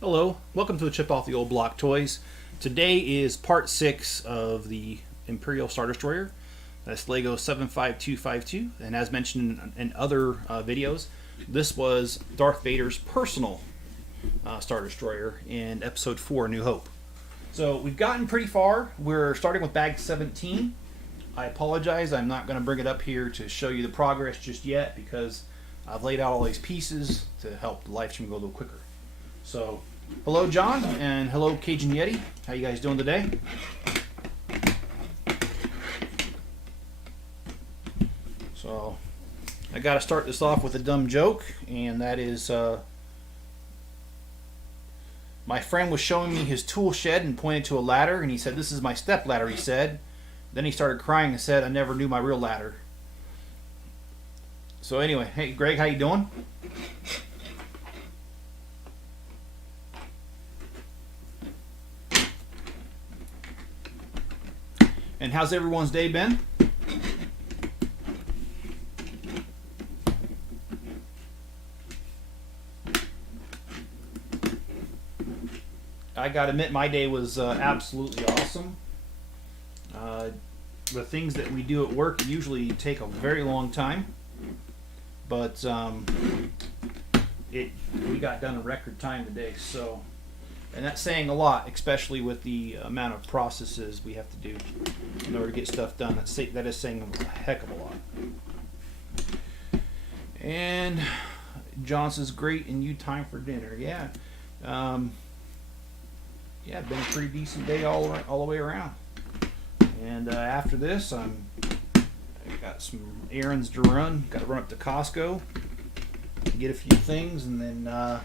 Hello, welcome to the Chip Off the Old Block Toys. Today is part 6 of the Imperial Star Destroyer. That's Lego 75252, and as mentioned in other videos, this was Darth Vader's personal Star Destroyer in Episode 4, New Hope. So we've gotten pretty far. We're starting with bag 17. I apologize, I'm not going to bring it up here to show you the progress just yet because I've laid out all these pieces to help the live stream go a little quicker. So, hello John, and hello Cajun Yeti. How you guys doing today? So, I got to start this off with a dumb joke, and that is, my friend was showing me his tool shed and pointed to a ladder, and he said, "This is my step ladder," he said. Then he started crying and said, "I never knew my real ladder." So anyway, hey Greg, how you doing? And how's everyone's day been? I gotta admit, my day was absolutely awesome. The things that we do at work usually take a very long time, but we got done in record time today. So, and that's saying a lot, especially with the amount of processes we have to do in order to get stuff done. That is saying a heck of a lot. And John says, "Great, and you time for dinner." Yeah, yeah, been a pretty decent day all the way around. And after this, I got some errands to run. Got to run up to Costco, get a few things, and then I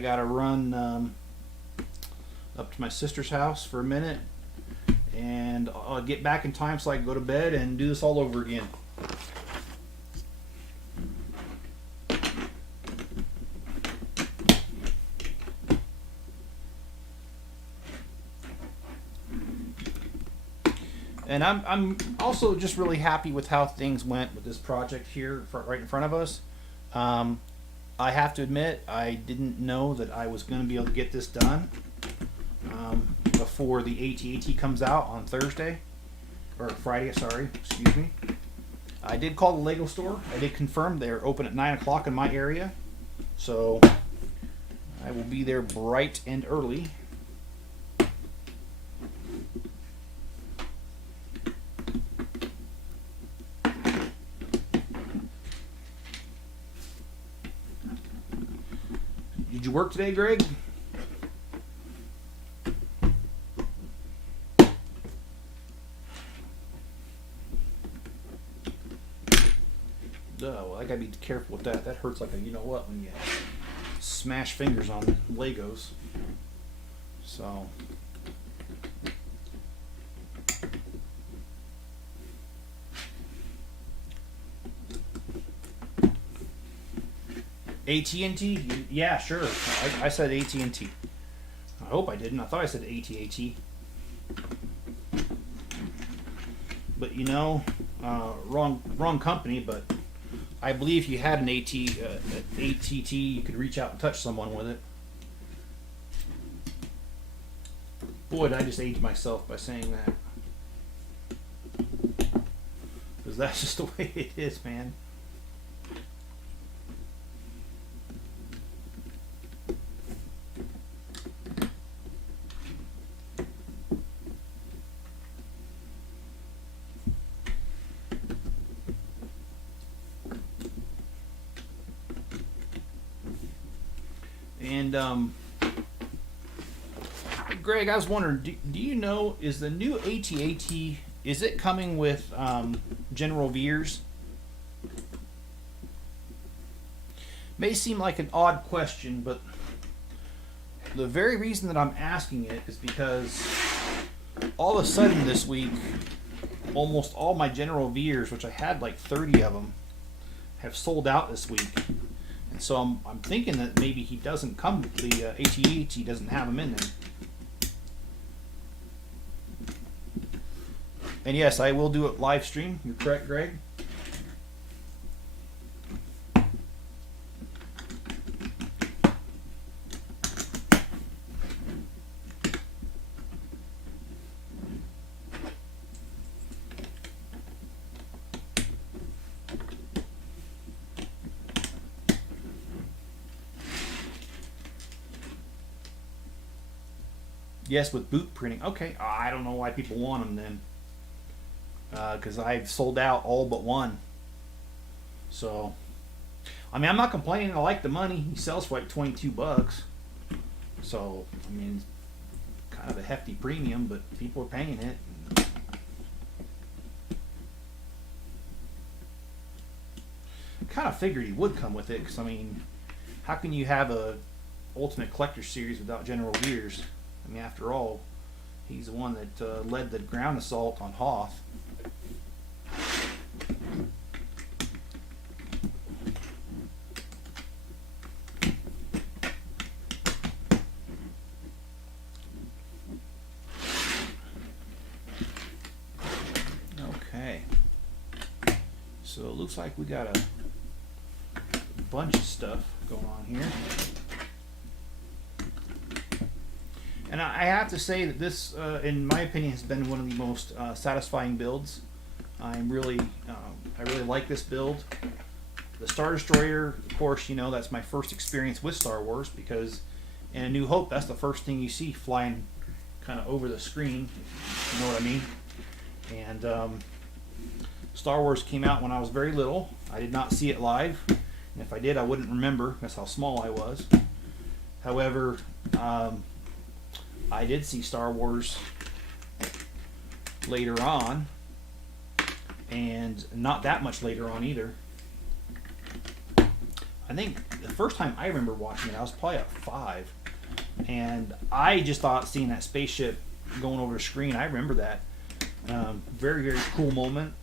got to run up to my sister's house for a minute, and I'll get back in time so I can go to bed and do this all over again. And I'm also just really happy with how things went with this project here right in front of us. I have to admit, I didn't know that I was going to be able to get this done before the AT-AT comes out on Thursday, or Friday, sorry, excuse me. I did call the Lego store. I did confirm they're open at 9 o'clock in my area, so I will be there bright and early. Did you work today, Greg? Oh, well, I gotta be careful with that. That hurts like a you know what when you smash fingers on Legos. So. AT&T? Yeah, sure. I said AT&T. I hope I didn't. I thought I said AT-AT. But you know, wrong company. But I believe if you had an ATT, you could reach out and touch someone with it. Boy, did I just age myself by saying that. Because that's just the way it is, man. And Greg, I was wondering, do you know, is the new AT-AT, is it coming with General Veers? May seem like an odd question, but the very reason that I'm asking it is because all of a sudden this week, almost all my General Veers, which I had like 30 of them, have sold out this week. And so I'm thinking that maybe he doesn't come, the AT-AT doesn't have them in there. And yes, I will do it live stream. You're correct, Greg. Yes, with boot printing. Okay, I don't know why people want them then. Because I've sold out all but one. So, I mean, I'm not complaining. I like the money. He sells for like 22 bucks. So, I mean, it's kind of a hefty premium, but people are paying it. I kind of figured he would come with it, because, I mean, how can you have a Ultimate Collector Series without General Gears? I mean, after all, he's the one that led the ground assault on Hoth. Okay. So it looks like we got a bunch of stuff going on here. And I have to say that this, in my opinion, has been one of the most satisfying builds. I really like this build. The Star Destroyer, of course, you know, that's my first experience with Star Wars, because in A New Hope, that's the first thing you see flying kind of over the screen. You know what I mean? And Star Wars came out when I was very little. I did not see it live. And if I did, I wouldn't remember. That's how small I was. However, I did see Star Wars later on, and not that much later on either. I think the first time I remember watching it, I was probably at 5, and I just thought seeing that spaceship going over the screen, I remember that. Very, very cool moment.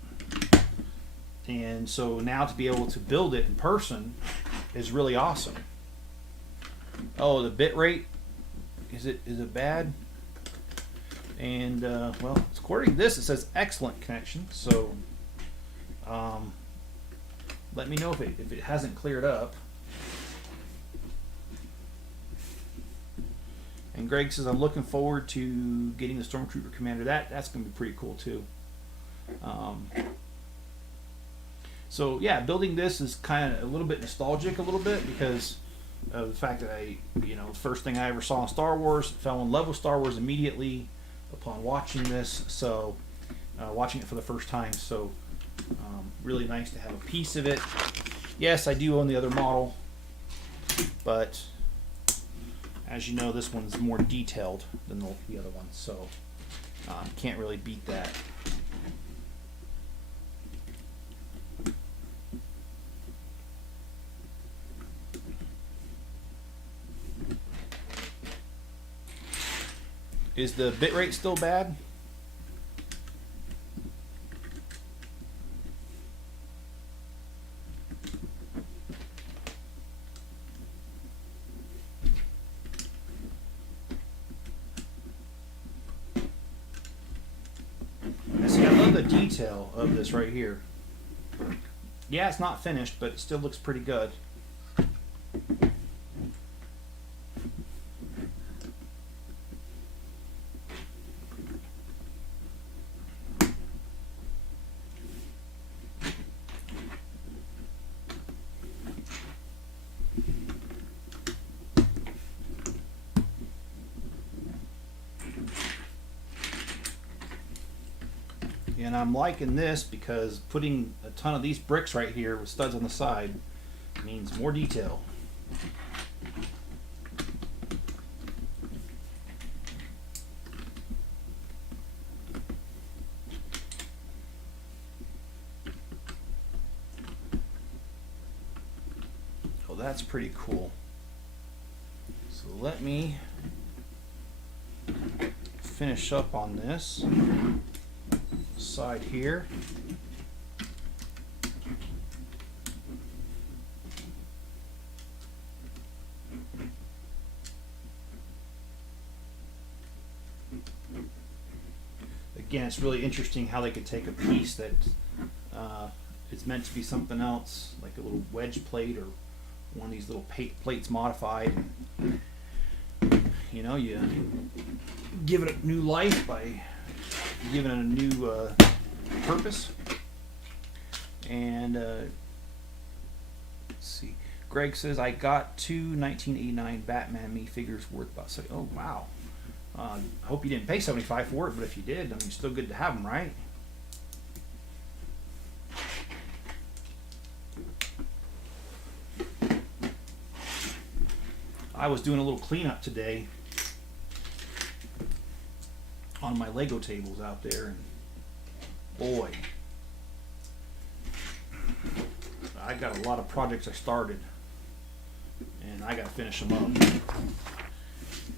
And so now to be able to build it in person is really awesome. Oh, the bit rate. Is it bad? And well, according to this, it says excellent connection. So let me know if it hasn't cleared up. And Greg says, I'm looking forward to getting the Stormtrooper Commander. That's going to be pretty cool too. So yeah, building this is kind of a little bit nostalgic, because of the fact that the first thing I ever saw in Star Wars, fell in love with Star Wars immediately upon watching this. So watching it for the first time. So really nice to have a piece of it. Yes, I do own the other model, but as you know, this one's more detailed than the other one, so can't really beat that. Is the bitrate still bad? See, I love the detail of this right here. Yeah, it's not finished, but it still looks pretty good. And I'm liking this because putting a ton of these bricks right here with studs on the side means more detail. Oh, that's pretty cool. So let me finish up on this side here. Again, it's really interesting how they could take a piece that it's meant to be something else, like a little wedge plate or one of these little plates modified. You know, you give it a new life by giving it a new purpose. And let's see. Greg says, I got two 1989 Batman minifigures worth about, oh wow, I hope you didn't pay $75 for it, but if you did, I mean, still good to have them, right? I was doing a little cleanup today on my Lego tables out there, and boy, I got a lot of projects I started, and I got to finish them up.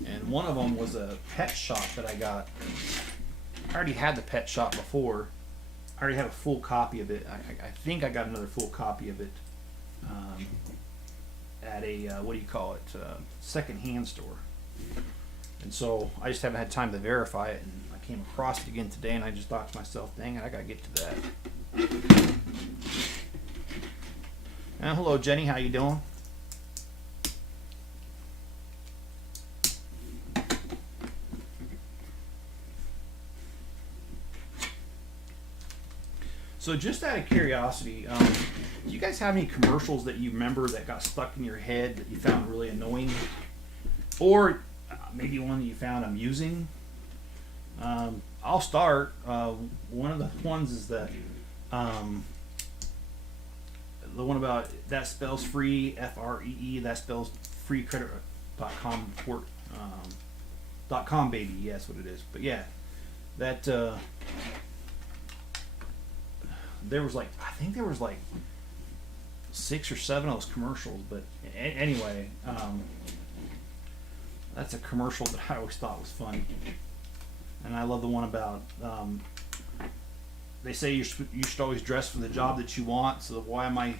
And one of them was a pet shop that I got. I already had the pet shop before. I already had a full copy of it. I think I got another full copy of it at a what do you call it, second-hand store. And so I just haven't had time to verify it, and I came across it again today, and I just thought to myself, dang it, I gotta get to that. And hello, Jenny, how you doing? So just out of curiosity, do you guys have any commercials that you remember that got stuck in your head that you found really annoying? Or maybe one that you found amusing? I'll start. One of the ones is the one about that spells free, F-R-E-E, that spells free credit.com .com baby, yeah, that's what it is. But yeah, that there was like, I think there was like 6 or 7 of those commercials, but anyway, that's a commercial that I always thought was funny. And I love the one about they say you should always dress for the job that you want, so why am I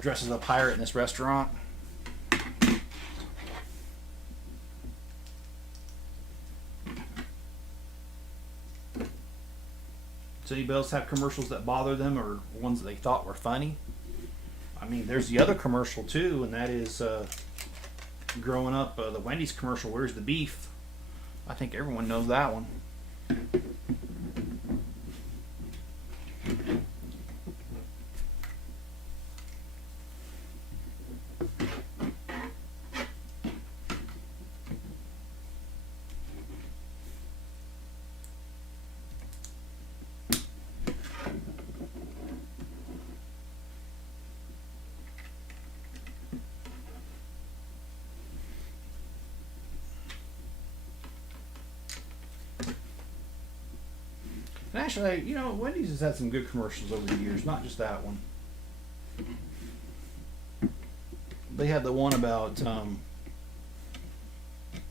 dressed as a pirate in this restaurant? Does anybody else have commercials that bother them, or ones that they thought were funny? I mean, there's the other commercial too, and that is growing up, the Wendy's commercial, "Where's the beef?" I think everyone knows that one. And actually, you know, Wendy's has had some good commercials over the years, not just that one. They had the one about,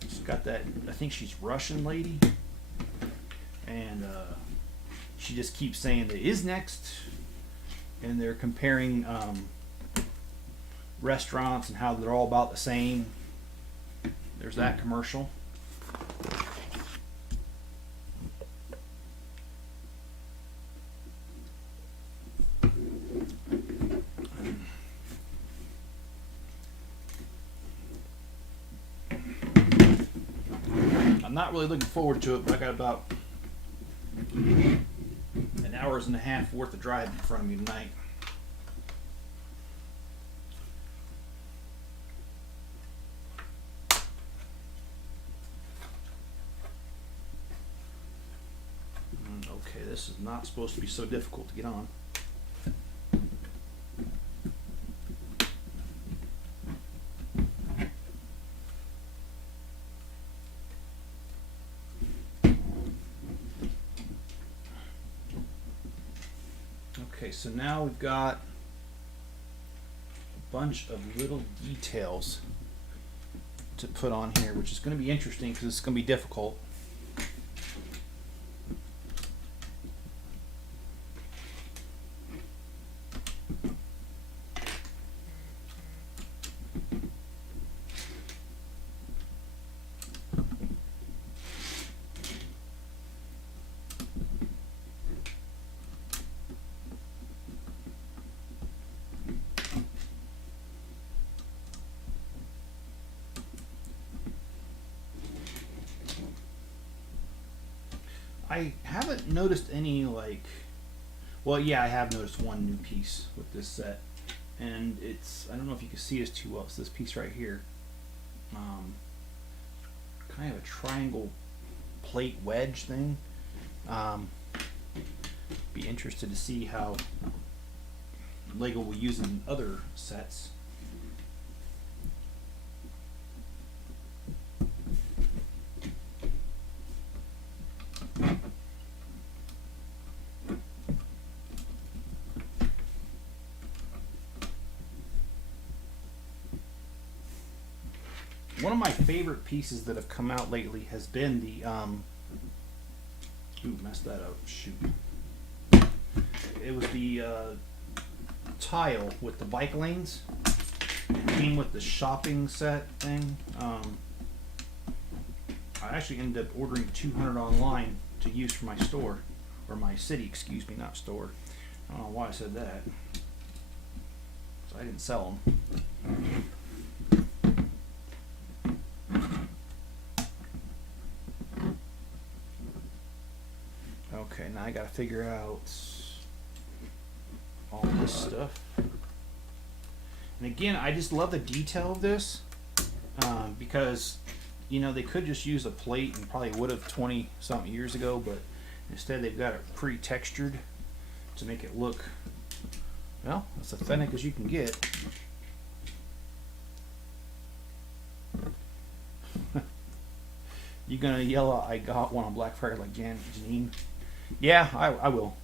it's got that, I think she's Russian lady, and she just keeps saying the "is next," and they're comparing restaurants and how they're all about the same. There's that commercial. Not really looking forward to it, but I got about an hours and a half worth of drive in front of me tonight. Okay, this is not supposed to be so difficult to get on. Okay, so now we've got a bunch of little details to put on here, which is going to be interesting because it's going to be difficult. I haven't noticed any, like, well, yeah, I have noticed one new piece with this set, and it's, I don't know if you can see this too well, it's this piece right here. kind of a triangle plate wedge thing. Be interested to see how Lego will use it in other sets. One of my favorite pieces that have come out lately has been the ooh, messed that up. Shoot. It was the tile with the bike lanes. It came with the shopping set thing. I actually ended up ordering 200 online to use for my store, or my city, excuse me, not store. I don't know why I said that. So I didn't sell them. Okay, now I gotta figure out all this stuff. And again, I just love the detail of this because, you know, they could just use a plate and probably would have 20 something years ago, but instead they've got it pre-textured to make it look, well, as authentic as you can get. You gonna yell out, I got one on Black Friday like Janine? Yeah, I will.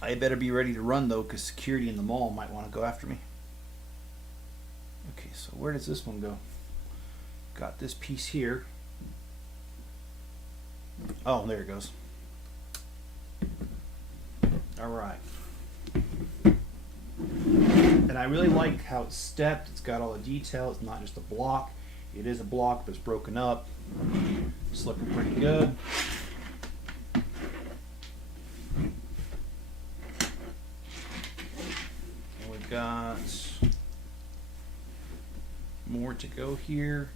I better be ready to run though, because security in the mall might want to go after me. Okay, so where does this one go? Got this piece here. Oh, there it goes. Alright. And I really like how it's stepped. It's got all the detail. It's not just a block. It is a block, but it's broken up. It's looking pretty good. And we've got more to go here.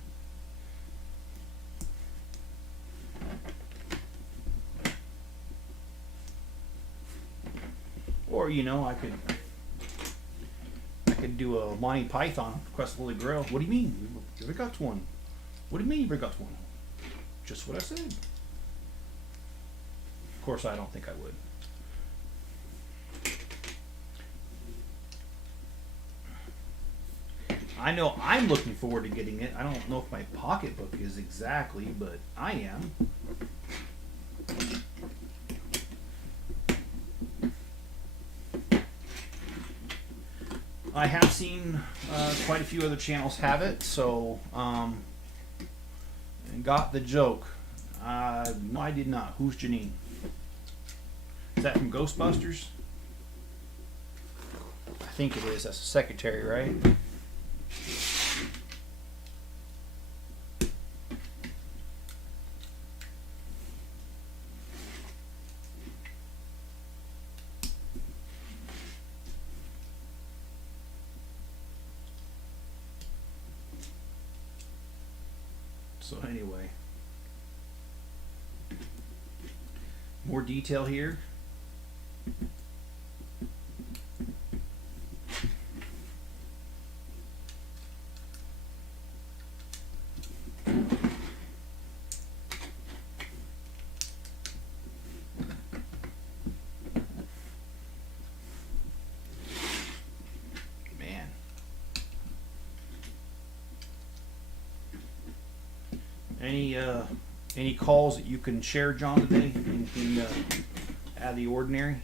Or, you know, I could do a Monty Python Quest of the Holy Grail. What do you mean? You ever got one? What do you mean you ever got one? Just what I said. Of course, I don't think I would. I know I'm looking forward to getting it. I don't know if my pocketbook is exactly, but I am. I have seen quite a few other channels have it, so and got the joke. No, I did not. Who's Janine? Is that from Ghostbusters? I think it is. That's the secretary, right? So anyway, more detail here. Any calls that you can share, John, today? Anything out of the ordinary?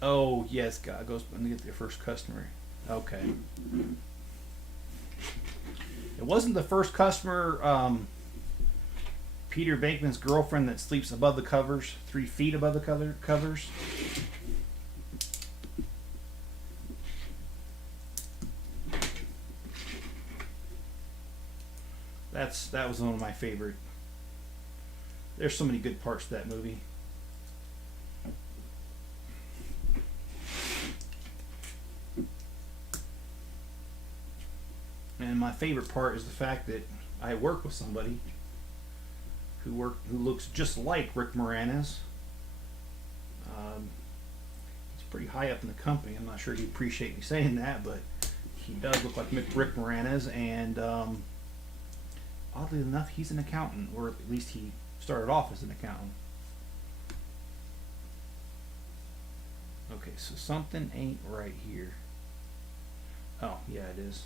Oh, yes, God goes and get their first customer. Okay. It wasn't the first customer, Peter Bankman's girlfriend that sleeps above the covers, 3 feet above the covers. That was one of my favorite. There's so many good parts to that movie. And my favorite part is the fact that I work with somebody who looks just like Rick Moranis. He's pretty high up in the company. I'm not sure he'd appreciate me saying that, but he does look like Rick Moranis, and oddly enough, he's an accountant, or at least he started off as an accountant. Okay, so something ain't right here. Oh, yeah, it is.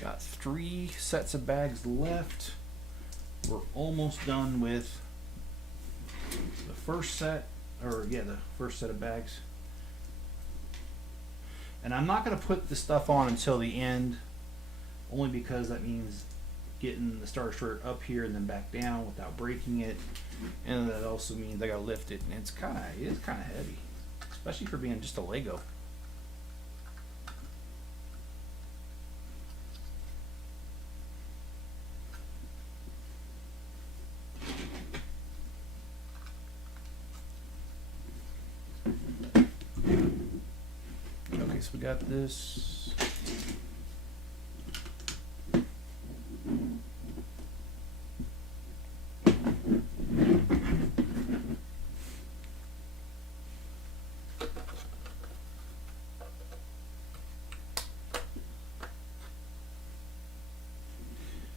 Got 3 sets of bags left. We're almost done with the first set, the first set of bags. And I'm not going to put the stuff on until the end, only because that means getting the Star Destroyer up here and then back down without breaking it, and that also means I got to lift it, and it is kind of heavy, especially for being just a Lego. So we got this.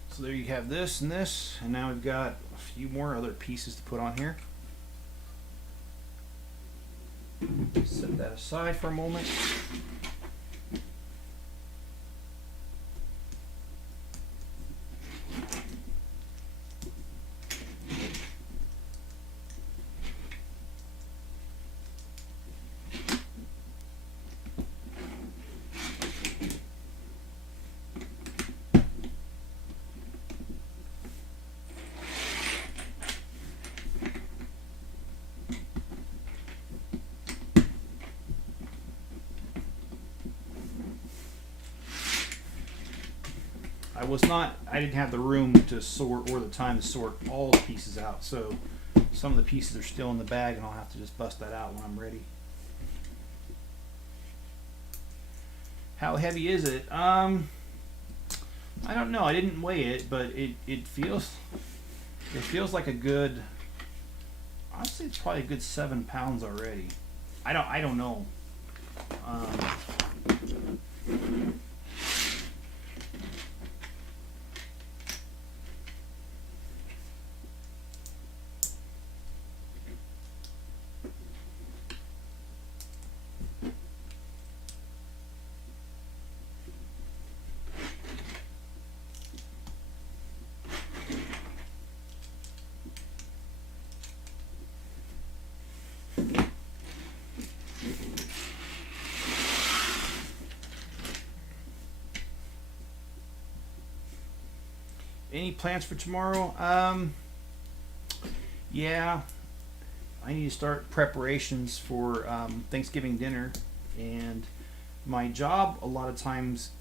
So there you have this and this, and now we've got a few more other pieces to put on here. Set that aside for a moment. I didn't have the room to sort or the time to sort all the pieces out, so some of the pieces are still in the bag and I'll have to just bust that out when I'm ready. How heavy is it? I don't know. I didn't weigh it, but it feels like a good, I'd say it's probably a good 7 pounds already. I don't know. Any plans for tomorrow? Yeah, I need to start preparations for Thanksgiving dinner, and my job a lot of times,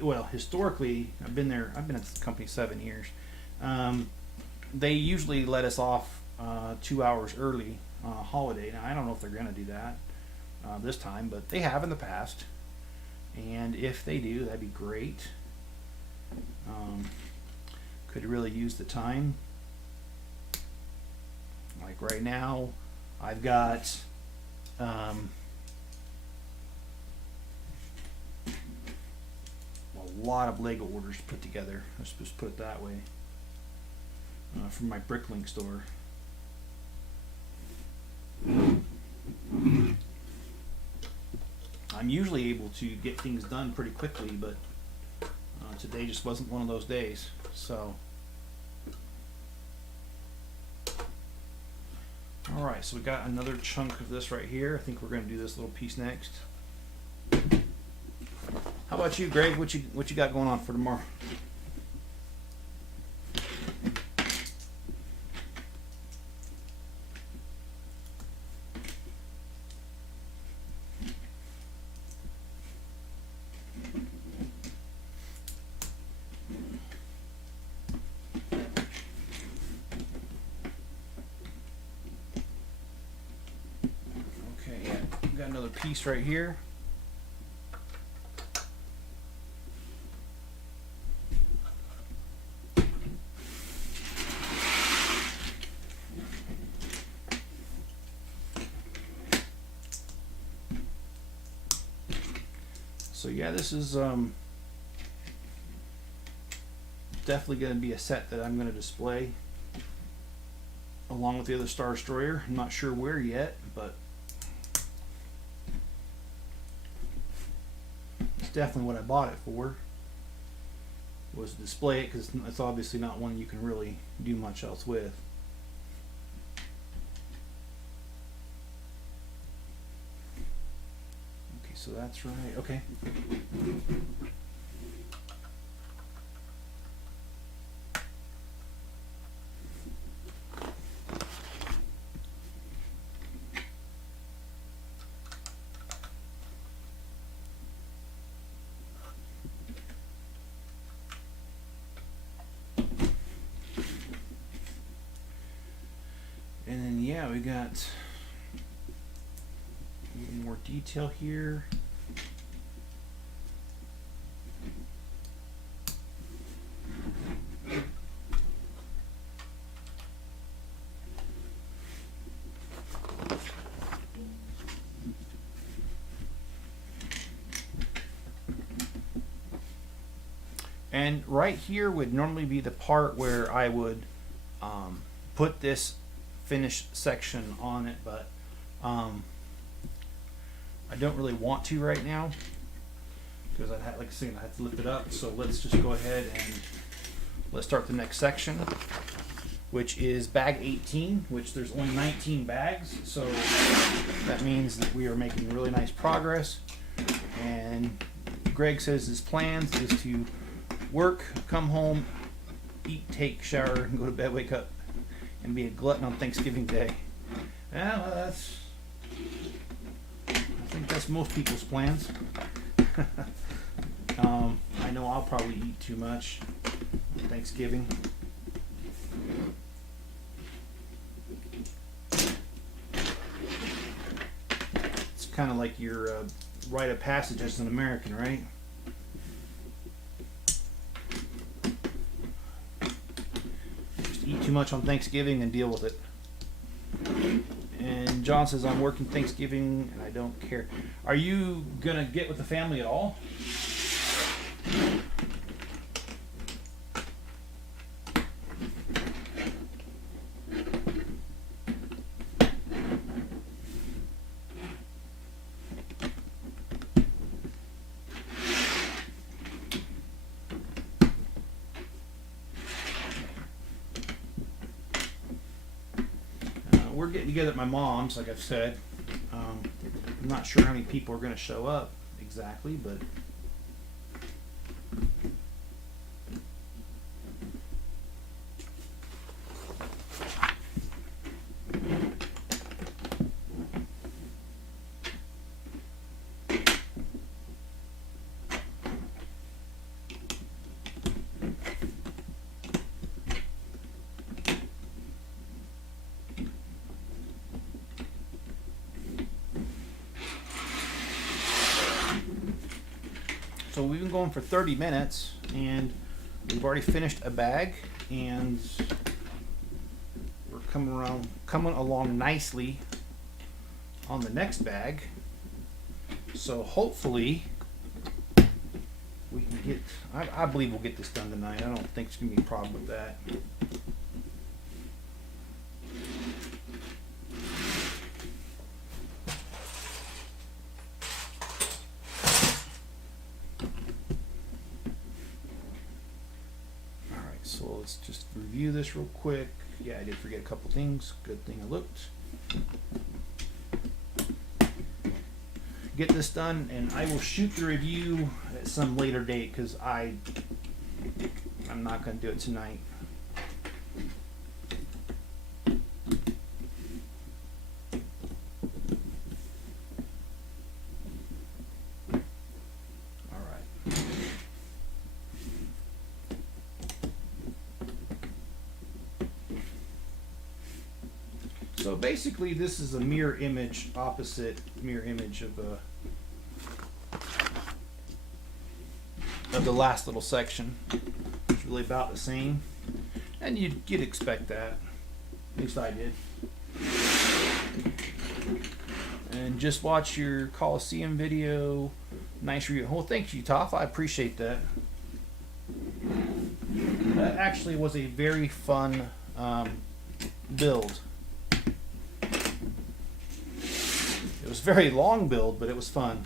well, historically, I've been at the company 7 years. They usually let us off 2 hours early on a holiday. Now, I don't know if they're going to do that this time, but they have in the past, and if they do, that'd be great. Could really use the time. Like right now, I've got a lot of Lego orders put together. Let's just put it that way. From my Bricklink store. I'm usually able to get things done pretty quickly, but today just wasn't one of those days. So, all right, so we got another chunk of this right here. I think we're going to do this little piece next. How about you, Greg? What you got going on for tomorrow? got another piece right here. So yeah, this is definitely going to be a set that I'm going to display along with the other Star Destroyer. I'm not sure where yet, but it's definitely what I bought it for, was to display it, because it's obviously not one you can really do much else with. Okay, so that's right. Okay. And then yeah, we got a little more detail here. And right here would normally be the part where I would put this finished section on it, but I don't really want to right now, because I'd have, like I said, I have to lift it up. So let's just go ahead and let's start the next section, which is bag 18, which there's only 19 bags. So that means that we are making really nice progress. And Greg says his plans is to work, come home, eat, take, shower, and go to bed, wake up, and be a glutton on Thanksgiving Day. Well, I think that's most people's plans. I know I'll probably eat too much on Thanksgiving. It's kind of like your rite of passage as an American, right? Eat too much on Thanksgiving and deal with it. And John says, I'm working Thanksgiving and I don't care. Are you gonna get with the family at all? We're getting together at my mom's, like I've said. I'm not sure how many people are going to show up exactly, but so we've been going for 30 minutes and we've already finished a bag, and we're coming along nicely on the next bag. So hopefully we can get, I believe we'll get this done tonight. I don't think there's gonna be a problem with that. So let's just review this real quick. Yeah, I did forget a couple things. Good thing I looked. Get this done, and I will shoot the review at some later date, because I'm not going to do it tonight. So basically, this is a mirror image, opposite mirror image of the last little section. It's really about the same, and you'd expect that. At least I did. And just watch your Coliseum video. Nice review. Well, thank you, Toph. I appreciate that. That actually was a very fun build. It was a very long build, but it was fun.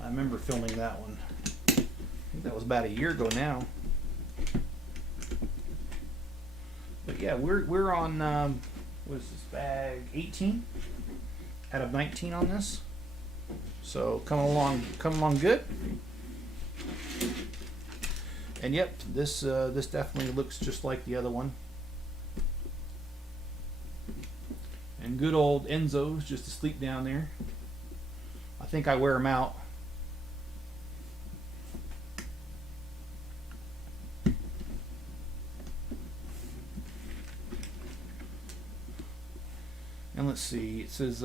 I remember filming that one. I think that was about a year ago now. But yeah, we're on what is this bag 18 out of 19 on this. So coming along good. And yep, this definitely looks just like the other one. And good old Enzo's just asleep down there. I think I wear him out. And let's see, it says,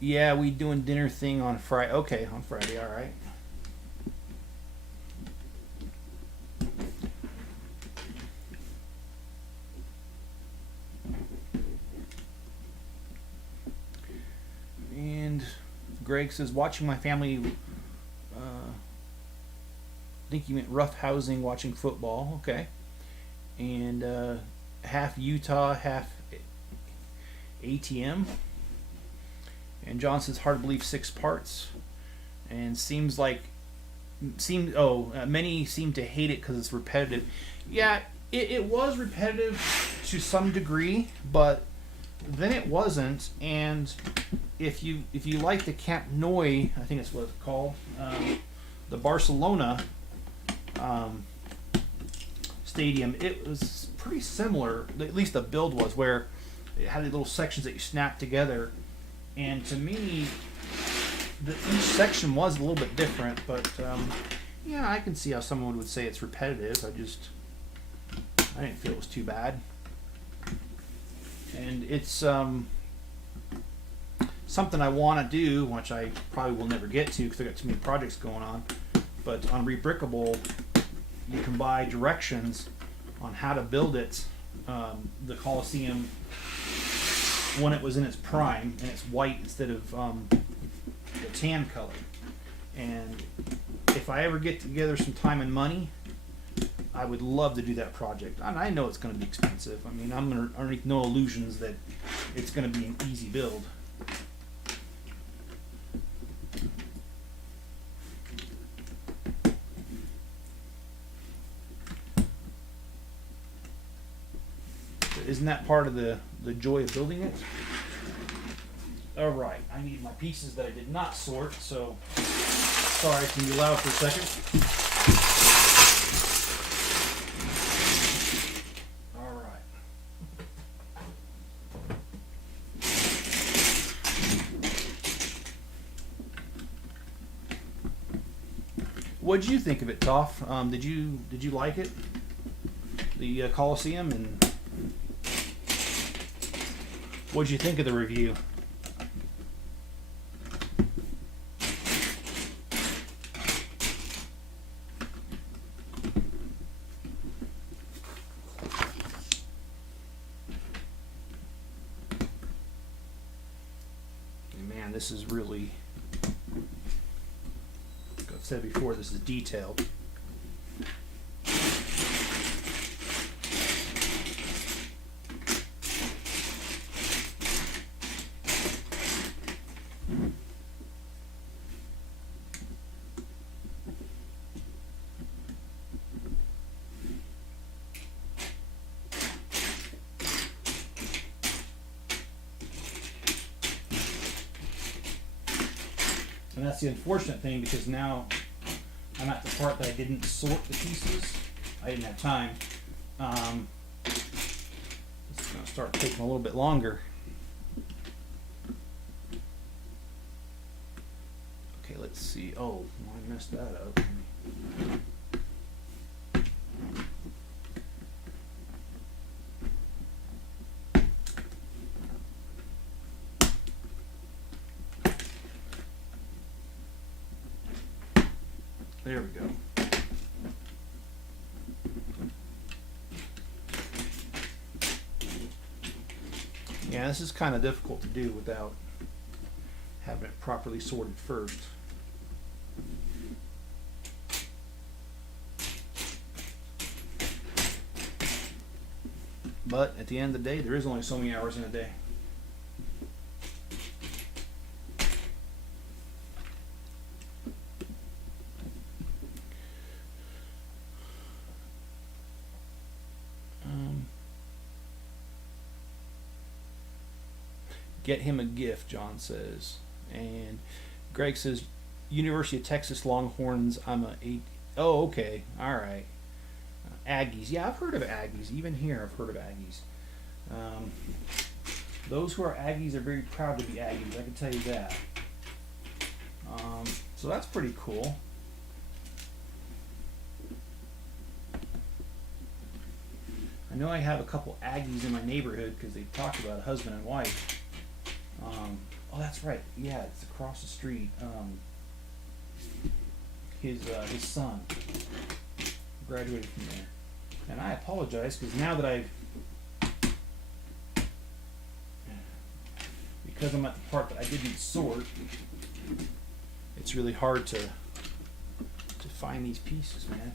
yeah, we doing dinner thing on Friday. Okay, on Friday, all right. And Greg says, watching my family, I think you meant rough housing, watching football. Okay. And half Utah, half ATM. And John says, hard to believe 6 parts. And many seem to hate it because it's repetitive. Yeah, it was repetitive to some degree, but then it wasn't. And if you like the Camp Nou, I think that's what it's called, the Barcelona stadium, it was pretty similar. At least the build was, where it had these little sections that you snap together. And to me, each section was a little bit different, but yeah, I can see how someone would say it's repetitive. I didn't feel it was too bad. And it's something I want to do, which I probably will never get to because I got too many projects going on. But on Rebrickable, you can buy directions on how to build it, the Coliseum, when it was in its prime, and it's white instead of the tan color. And if I ever get together some time and money, I would love to do that project. And I know it's going to be expensive. I mean, I'm underneath no illusions that it's going to be an easy build. Isn't that part of the joy of building it? Alright, I need my pieces that I did not sort, so sorry, can you allow it for a second? Alright. What'd you think of it, Toph? Did you like it? The Coliseum, and what'd you think of the review? Man, this is really, like I've said before, this is detailed. And that's the unfortunate thing, because now I'm at the part that I didn't sort the pieces. I didn't have time. It's going to start taking a little bit longer. Okay, let's see. Oh, I messed that up. There we go. Yeah, this is kind of difficult to do without having it properly sorted first. But at the end of the day, there is only so many hours in a day. Get him a gift, John says. And Greg says, University of Texas Longhorns, oh, okay, all right. Aggies. Yeah, I've heard of Aggies. Even here, I've heard of Aggies. Those who are Aggies are very proud to be Aggies. I can tell you that. So that's pretty cool. I know I have a couple Aggies in my neighborhood because they talked about a husband and wife. Oh, that's right. Yeah, it's across the street. His son graduated from there. And I apologize because now that because I'm at the part that I didn't sort, it's really hard to find these pieces, man.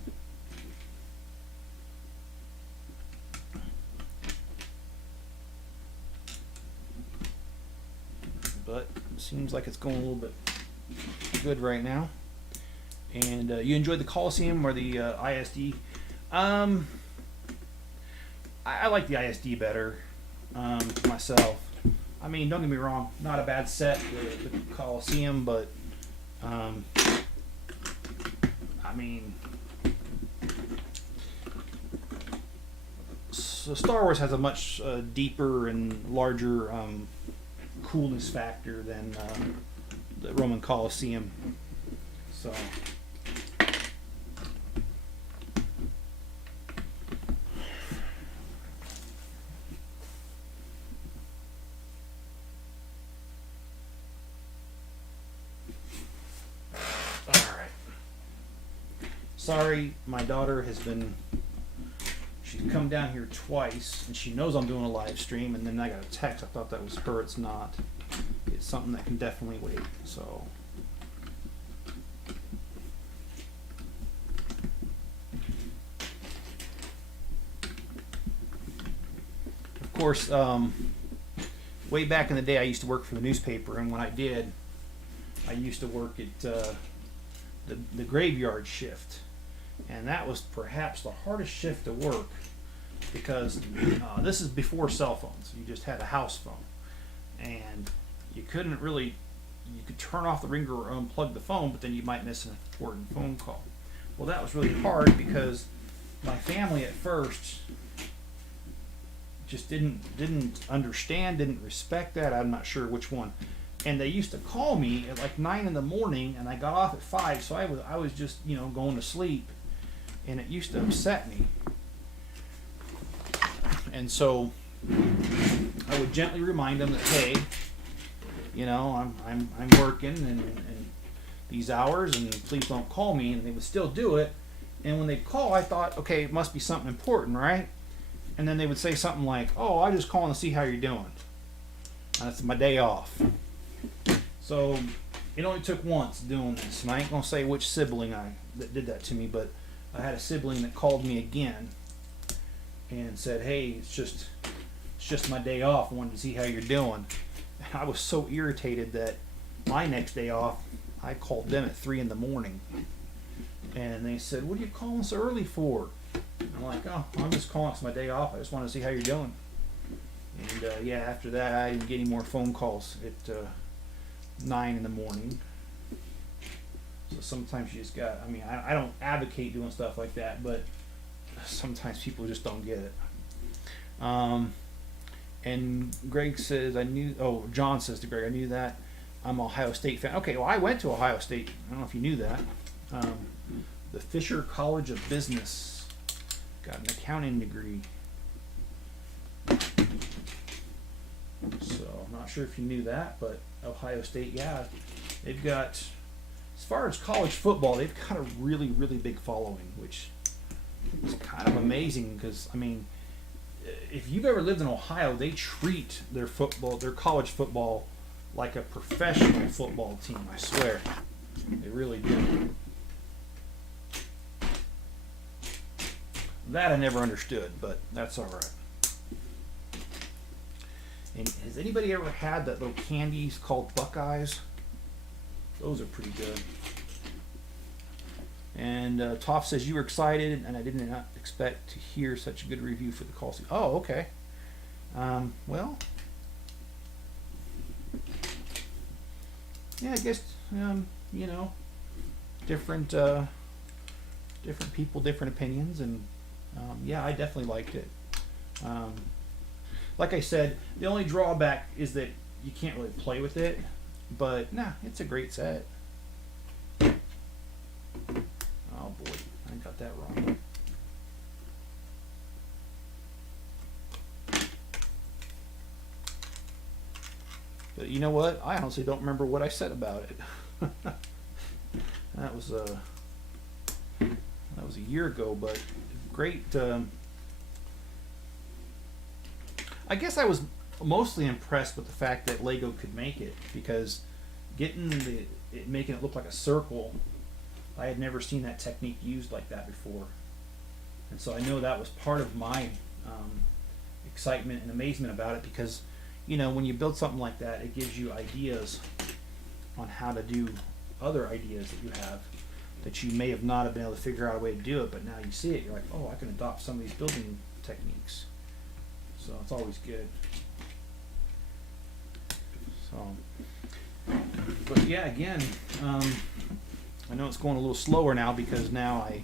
But it seems like it's going a little bit good right now. And you enjoyed the Coliseum or the ISD? I like the ISD better myself. I mean, don't get me wrong, not a bad set, the Coliseum, but I mean, so Star Wars has a much deeper and larger coolness factor than the Roman Coliseum. So. Sorry, my daughter she's come down here twice, and she knows I'm doing a live stream, and then I got a text. I thought that was her. It's not. It's something that can definitely wait, so. Of course, way back in the day, I used to work for the newspaper, and when I did, I used to work at the graveyard shift. And that was perhaps the hardest shift to work because this is before cell phones. You just had a house phone. And you couldn't really, you could turn off the ringer or unplug the phone, but then you might miss an important phone call. Well, that was really hard because my family at first just didn't understand, didn't respect that. I'm not sure which one. And they used to call me at like 9 in the morning, and I got off at 5, so I was just, going to sleep. And it used to upset me. And so I would gently remind them that, hey, I'm working and these hours, and please don't call me. And they would still do it. And when they call, I thought, okay, it must be something important, right? And then they would say something like, oh, I just calling to see how you're doing. That's my day off. So it only took once doing this, and I ain't gonna say which sibling that did that to me, but I had a sibling that called me again and said, hey, it's just my day off. I wanted to see how you're doing. And I was so irritated that my next day off, I called them at 3 in the morning. And they said, what are you calling so early for? And I'm like, oh, I'm just calling. It's my day off. I just want to see how you're doing. And yeah, after that, I didn't get any more phone calls at 9 in the morning. So sometimes you just got, I don't advocate doing stuff like that, but sometimes people just don't get it. And Greg says, John says to Greg, I knew that. I'm an Ohio State fan. Okay, well, I went to Ohio State. I don't know if you knew that. The Fisher College of Business. Got an accounting degree. So, I'm not sure if you knew that, but Ohio State, yeah, they've got as far as college football, they've got a really, really big following, which is kind of amazing because, I mean, if you've ever lived in Ohio, they treat their college football like a professional football team, I swear. They really do. That I never understood, but that's all right. And has anybody ever had that little candies called Buckeyes? Those are pretty good. And Toph says you were excited, and I did not expect to hear such a good review for the call. Oh, okay. Well, yeah, I guess you know, different people, different opinions, and yeah, I definitely liked it. Like I said, the only drawback is that you can't really play with it, but nah, it's a great set. Oh boy, I got that wrong. But you know what? I honestly don't remember what I said about it. That was a year ago, but great. I guess I was mostly impressed with the fact that Lego could make it, because making it look like a circle, I had never seen that technique used like that before, and so I know that was part of my excitement and amazement about it, because you know, when you build something like that, it gives you ideas on how to do other ideas that you have that you may have not have been able to figure out a way to do it, but now you see it, you're like, oh, I can adopt some of these building techniques. So it's always good. So, but yeah, again, I know it's going a little slower now because now I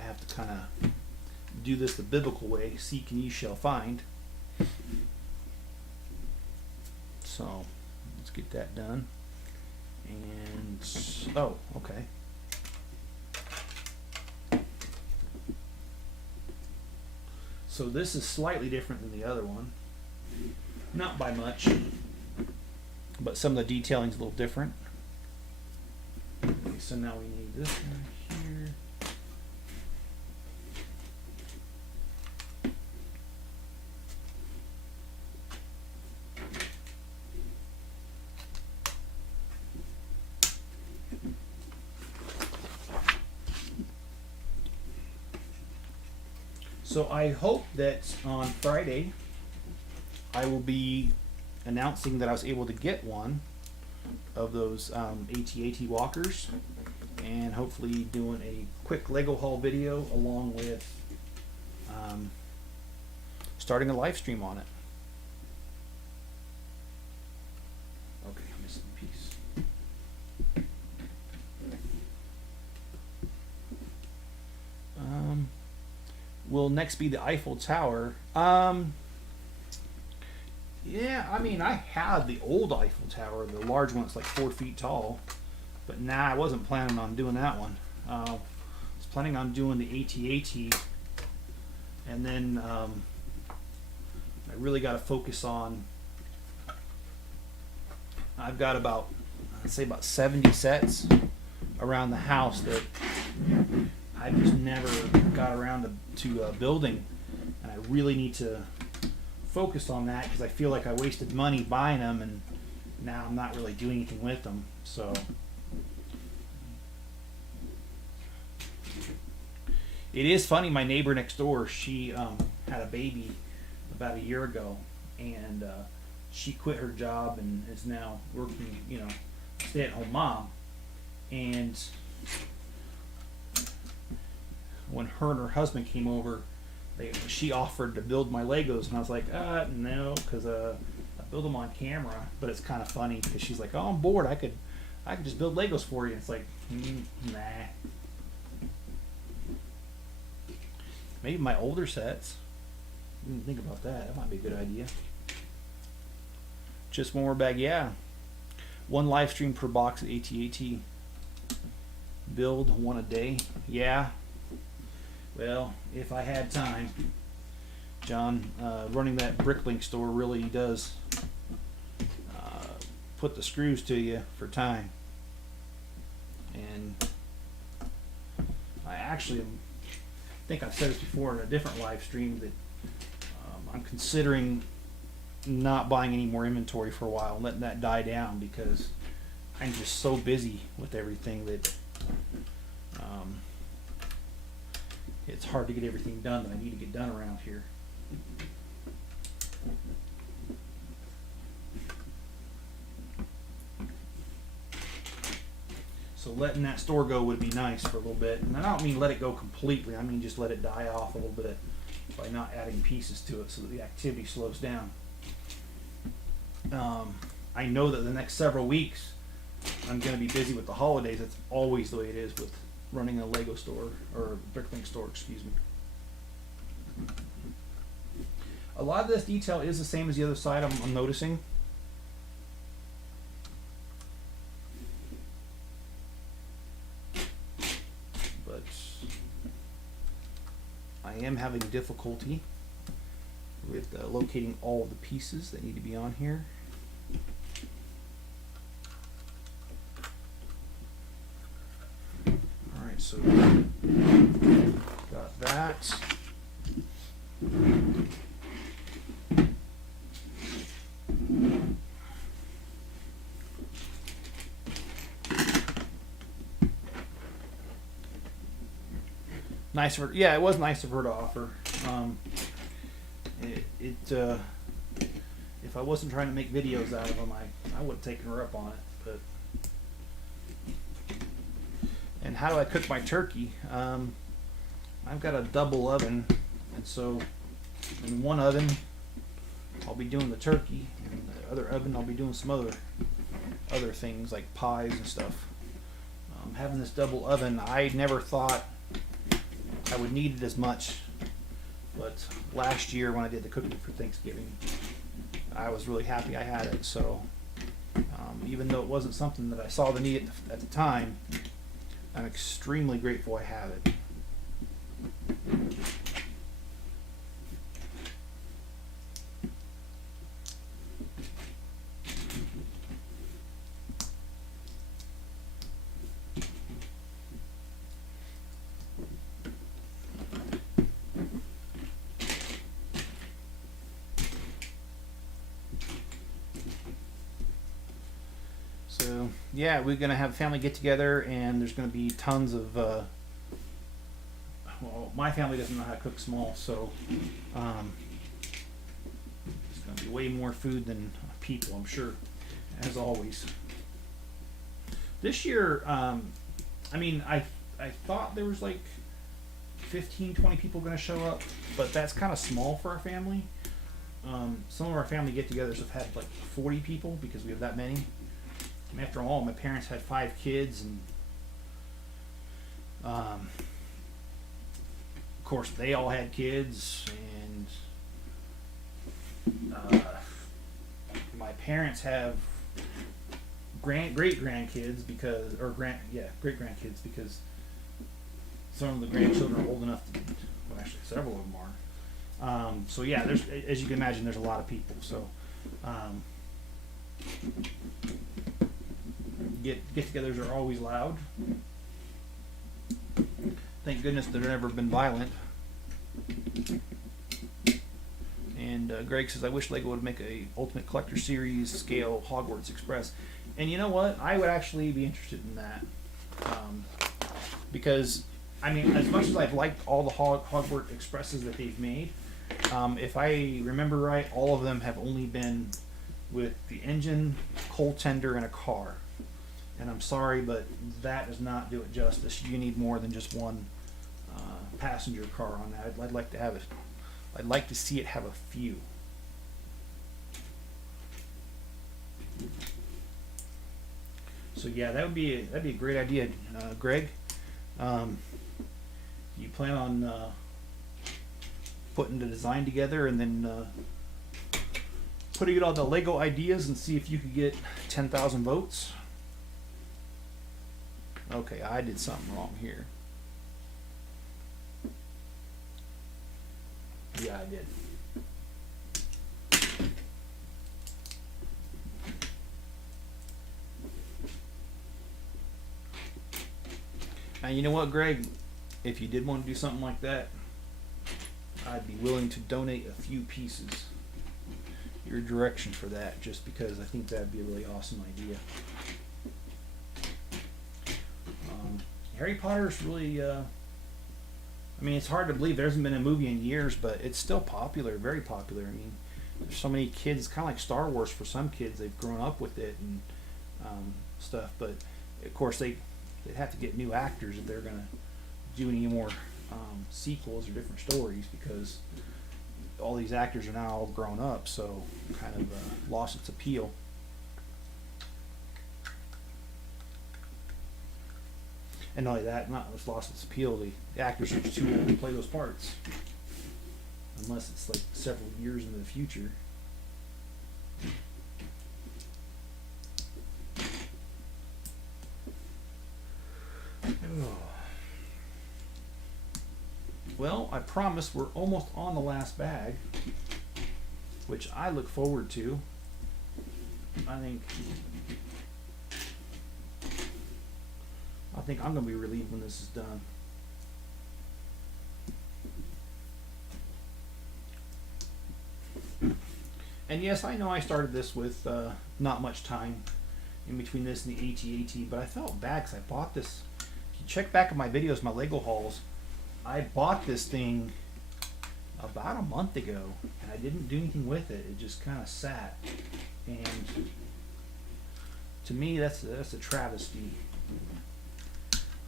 have to kind of do this the biblical way: seek and ye shall find. So let's get that done. And oh, okay. So this is slightly different than the other one. Not by much, but some of the detailing is a little different. Okay, so now we need this one here. So I hope that on Friday I will be announcing that I was able to get one of those AT-AT walkers, and hopefully doing a quick Lego haul video along with starting a live stream on it. Okay, I'm missing a piece. Will next be the Eiffel Tower? Yeah, I mean, I had the old Eiffel Tower, the large one that's like 4 feet tall, but nah, I wasn't planning on doing that one. I was planning on doing the AT-AT, and then I really got to focus on, I've got about, I'd say about 70 sets around the house that I just never got around to building, and I really need to focus on that because I feel like I wasted money buying them, and now I'm not really doing anything with them. So it is funny. My neighbor next door, she had a baby about a year ago, and she quit her job and is now working, you know, stay-at-home mom. And when her and her husband came over, she offered to build my Legos, and I was like, no, because I build them on camera. But it's kind of funny because she's like, oh, I'm bored. I could just build Legos for you. And it's like, nah. Maybe my older sets. Didn't think about that. That might be a good idea. Just one more bag, yeah. One live stream per box at AT-AT. Build one a day, yeah. Well, if I had time, John, running that Bricklink store really does put the screws to you for time. And I actually think I've said this before in a different live stream that I'm considering not buying any more inventory for a while and letting that die down, because I'm just so busy with everything that it's hard to get everything done that I need to get done around here. So letting that store go would be nice for a little bit. And I don't mean let it go completely, I mean just let it die off a little bit by not adding pieces to it so that the activity slows down. I know that the next several weeks I'm going to be busy with the holidays. That's always the way it is with running a Lego store, or Bricklink store, excuse me. A lot of this detail is the same as the other side, I'm noticing. But I am having difficulty with locating all of the pieces that need to be on here. Alright, so got that. Nice of her, yeah, it was nice of her to offer. If I wasn't trying to make videos out of them, I would have taken her up on it. But and how do I cook my turkey? I've got a double oven, and so in one oven I'll be doing the turkey, and the other oven I'll be doing some other things like pies and stuff. Having this double oven, I never thought I would need it as much, but last year when I did the cooking for Thanksgiving, I was really happy I had it. So even though it wasn't something that I saw the need at the time, I'm extremely grateful I have it. So yeah, we're gonna have a family get together, and there's gonna be tons of. Well, my family doesn't know how to cook small, so it's gonna be way more food than people, I'm sure, as always. This year, I mean, I thought there was like 15, 20 people gonna show up, but that's kind of small for our family. Some of our family get-togethers have had like 40 people because we have that many. And after all, my parents had 5 kids, and of course they all had kids, and my parents have great grandkids because, great grandkids because some of the grandchildren are old enough to, well, actually several of them are. So yeah, there's, as you can imagine, there's a lot of people. So get-togethers are always loud. Thank goodness they've never been violent. And Greg says, I wish Lego would make a Ultimate Collector Series scale Hogwarts Express. And you know what? I would actually be interested in that. Because, I mean, as much as I've liked all the Hogwarts Expresses that they've made, if I remember right, all of them have only been with the engine, coal tender, and a car. And I'm sorry, but that does not do it justice. You need more than just one passenger car on that. I'd like to have it. I'd like to see it have a few. So yeah, that'd be a great idea, Greg. You plan on putting the design together and then putting it on the Lego ideas and see if you could get 10,000 votes? Okay, I did something wrong here. Yeah, I did. And you know what, Greg? If you did want to do something like that, I'd be willing to donate a few pieces your direction for that, just because I think that'd be a really awesome idea. Harry Potter's really, I mean, it's hard to believe there hasn't been a movie in years, but it's still popular, very popular. I mean, there's so many kids, kind of like Star Wars for some kids. They've grown up with it and stuff, but of course they'd have to get new actors if they're going to do any more sequels or different stories, because all these actors are now all grown up, so kind of lost its appeal. And not only that, not just lost its appeal, the actors are just too old to play those parts. Unless it's like several years into the future. Well, I promise we're almost on the last bag, which I look forward to. I think I'm going to be relieved when this is done. And yes, I know I started this with not much time in between this and the AT-AT, but I felt bad because I bought this. If you check back at my videos, my Lego hauls, I bought this thing about a month ago, and I didn't do anything with it. It just kind of sat. And to me, that's a travesty.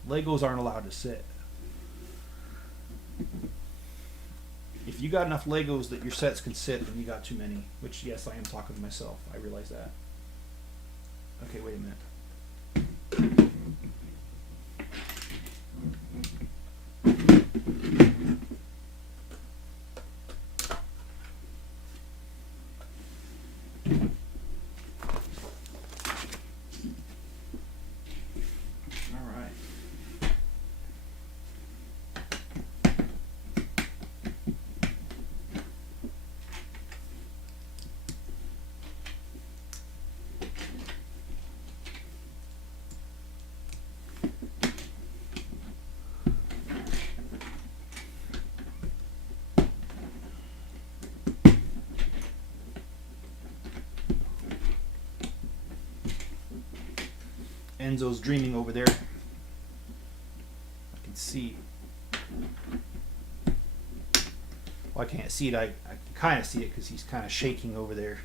Legos aren't allowed to sit. If you got enough Legos that your sets can sit, then you got too many. Which, yes, I am talking to myself. I realize that. Okay, wait a minute. Enzo's dreaming over there. I can see. Well, I can't see it. I can kind of see it because he's kind of shaking over there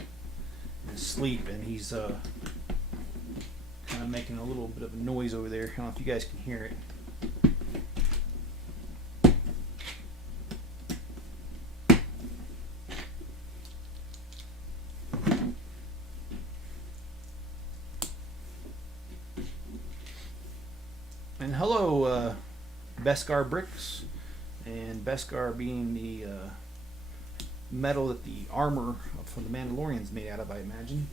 in his sleep, and he's kind of making a little bit of a noise over there. I don't know if you guys can hear it. And hello, Beskar Bricks, and Beskar being the metal that the armor from the Mandalorian is made out of, I imagine.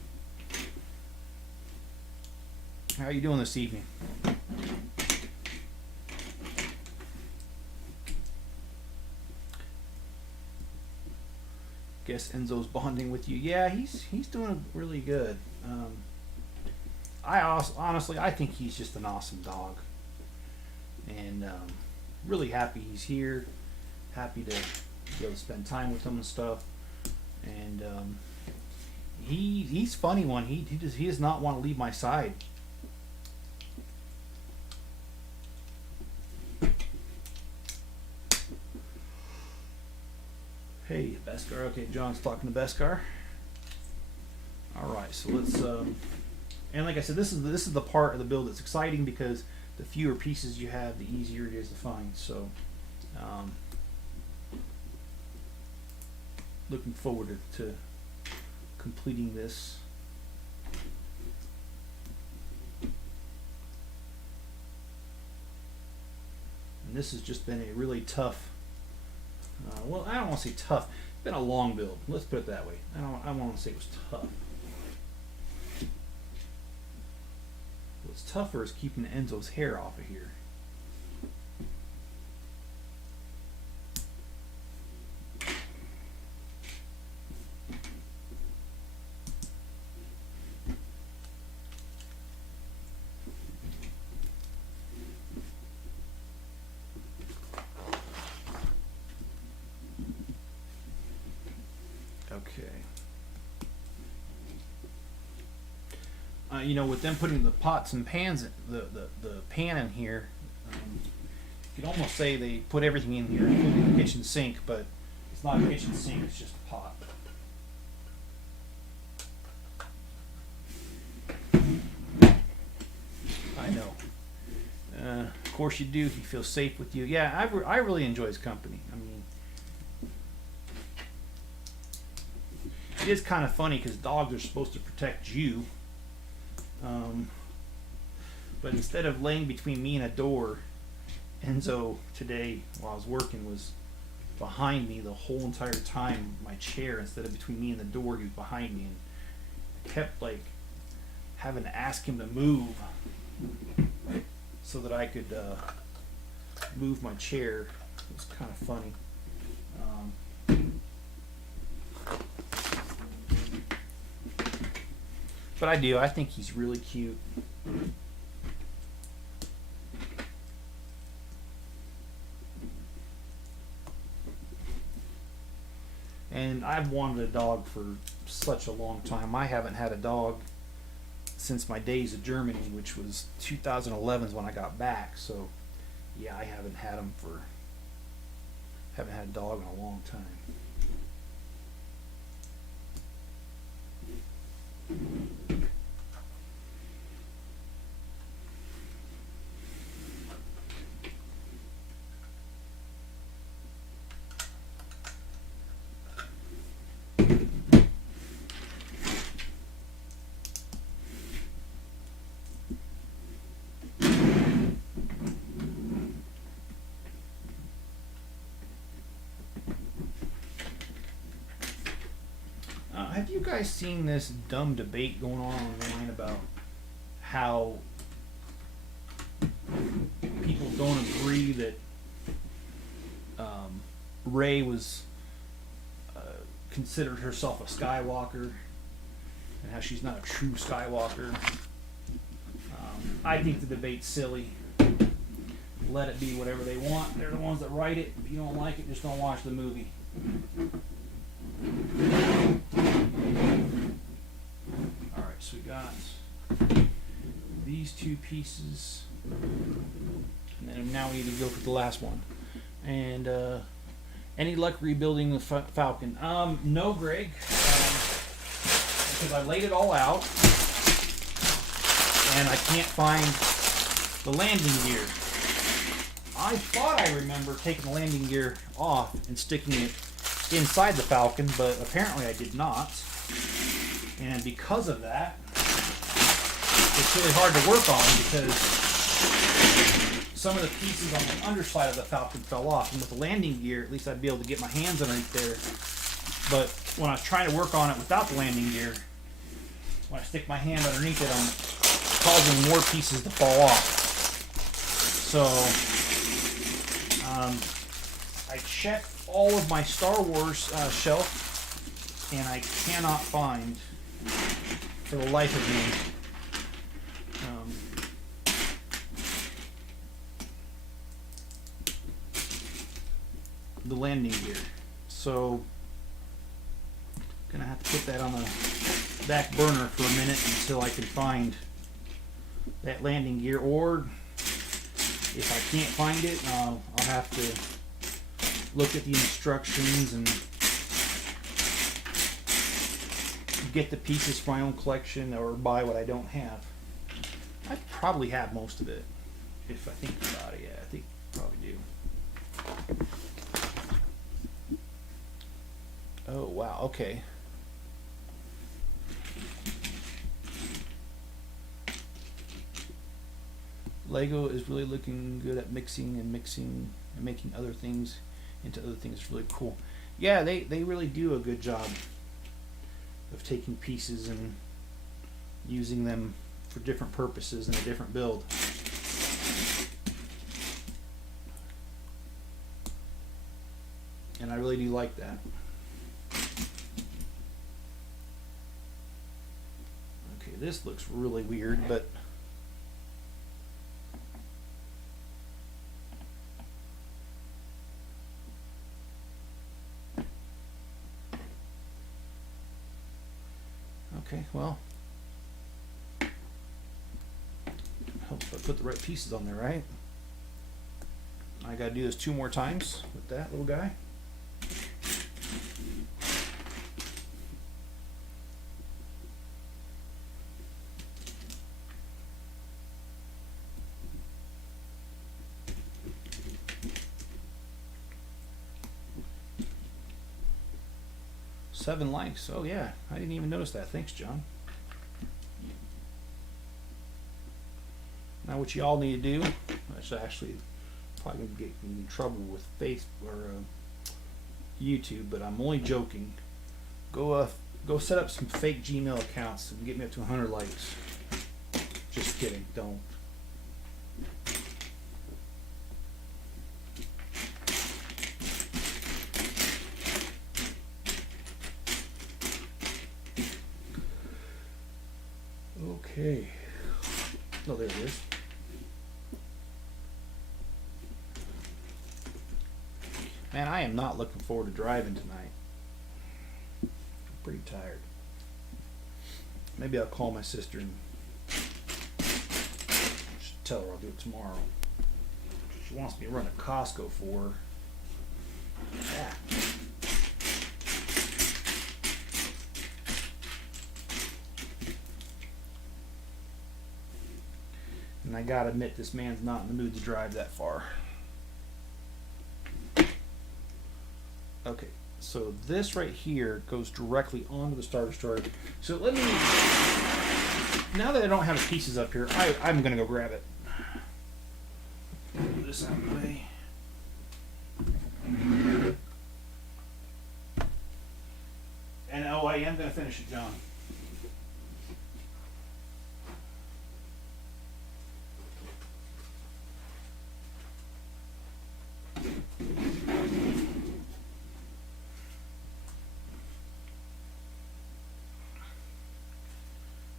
How are you doing this evening? Guess Enzo's bonding with you. Yeah, he's doing really good. Honestly, I think he's just an awesome dog. And really happy he's here, happy to be able to spend time with him and stuff. And he's funny one. He does not want to leave my side. Hey, Beskar. Okay, John's talking to Beskar. All right, so let's. And like I said, this is the part of the build that's exciting, because the fewer pieces you have, the easier it is to find. So, looking forward to completing this. And this has just been a really tough. Well, I don't want to say tough. It's been a long build. Let's put it that way. I don't want to say it was tough. What's tougher is keeping Enzo's hair off of here. Okay. You know, with them putting the pots and pans, the pan in here, you could almost say they put everything in here, including the kitchen sink, but it's not a kitchen sink, it's just a pot. I know. Of course you do. He feels safe with you. Yeah, I really enjoy his company. I mean, it is kind of funny because dogs are supposed to protect you. But instead of laying between me and a door, Enzo today while I was working was behind me the whole entire time. My chair, instead of between me and the door, he was behind me, and I kept like having to ask him to move so that I could move my chair. It was kind of funny. But I do. I think he's really cute. And I've wanted a dog for such a long time. I haven't had a dog since my days of Germany, which was 2011 is when I got back. So, yeah, I haven't had a dog in a long time. Have you guys seen this dumb debate going on online about how people don't agree that Rey was considered herself a Skywalker and how she's not a true Skywalker? I think the debate's silly. Let it be whatever they want. They're the ones that write it. If you don't like it, just don't watch the movie. Alright, so we got these two pieces, and then now we need to go for the last one. And any luck rebuilding the Falcon? No, Greg, because I laid it all out and I can't find the landing gear. I thought I remember taking the landing gear off and sticking it inside the Falcon, but apparently I did not. And because of that, it's really hard to work on because some of the pieces on the underside of the Falcon fell off. And with the landing gear, at least I'd be able to get my hands underneath there. But when I was trying to work on it without the landing gear, when I stick my hand underneath it, I'm causing more pieces to fall off. So, I checked all of my Star Wars shelf, and I cannot find, for the life of me, the landing gear. So, gonna have to put that on the back burner for a minute until I can find that landing gear, or if I can't find it, I'll have to look at the instructions and get the pieces for my own collection, or buy what I don't have. I probably have most of it, if I think about it. Yeah, I think I probably do. Oh, wow, okay. Lego is really looking good at mixing and making other things into other things. It's really cool. Yeah, they really do a good job of taking pieces and using them for different purposes in a different build. And I really do like that. Okay, this looks really weird, but Okay, well, helps if I put the right pieces on there, right? I gotta do this 2 more times with that little guy. Seven likes. Oh yeah, I didn't even notice that. Thanks, John. Now what you all need to do, I should actually probably gonna get in trouble with Facebook or YouTube, but I'm only joking. Go set up some fake Gmail accounts and get me up to 100 likes. Just kidding. Don't. Okay. Oh, there it is. Man, I am not looking forward to driving tonight. I'm pretty tired. Maybe I'll call my sister and just tell her I'll do it tomorrow. She wants me to run a Costco for her. Yeah. And I gotta admit, this man's not in the mood to drive that far. Okay, so this right here goes directly onto the Star Destroyer. So let me, now that I don't have the pieces up here, I'm gonna go grab it. Move this out of the way. And oh, I am gonna finish it, John.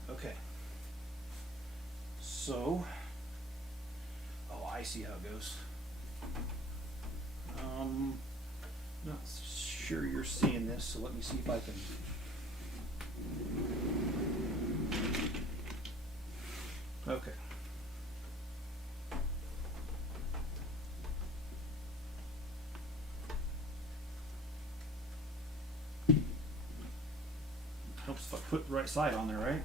Okay. So, oh, I see how it goes. Not sure you're seeing this, so let me see if I can. Okay. Helps if I put the right side on there, right?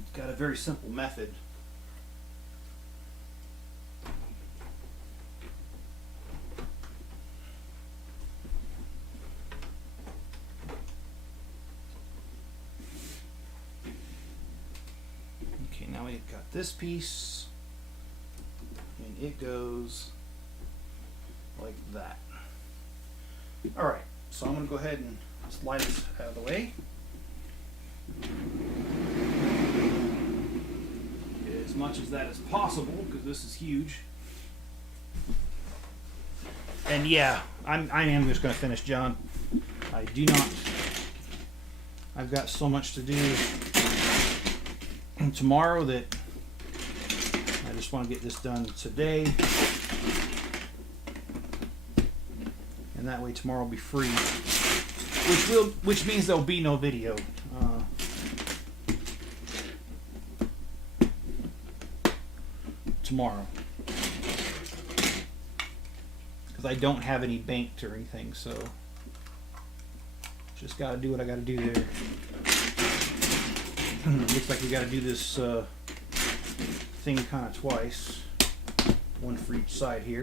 It's got a very simple method. Now we've got this piece, and it goes like that. All right, so I'm going to go ahead and slide this out of the way. Get as much as that as possible, because this is huge. And yeah, I am just going to finish, John. I do not. I've got so much to do tomorrow that I just want to get this done today, and that way tomorrow will be free, which means there'll be no video. Tomorrow, because I don't have any banked or anything, so just got to do what I got to do there. Looks like we got to do this thing kind of twice, one for each side here.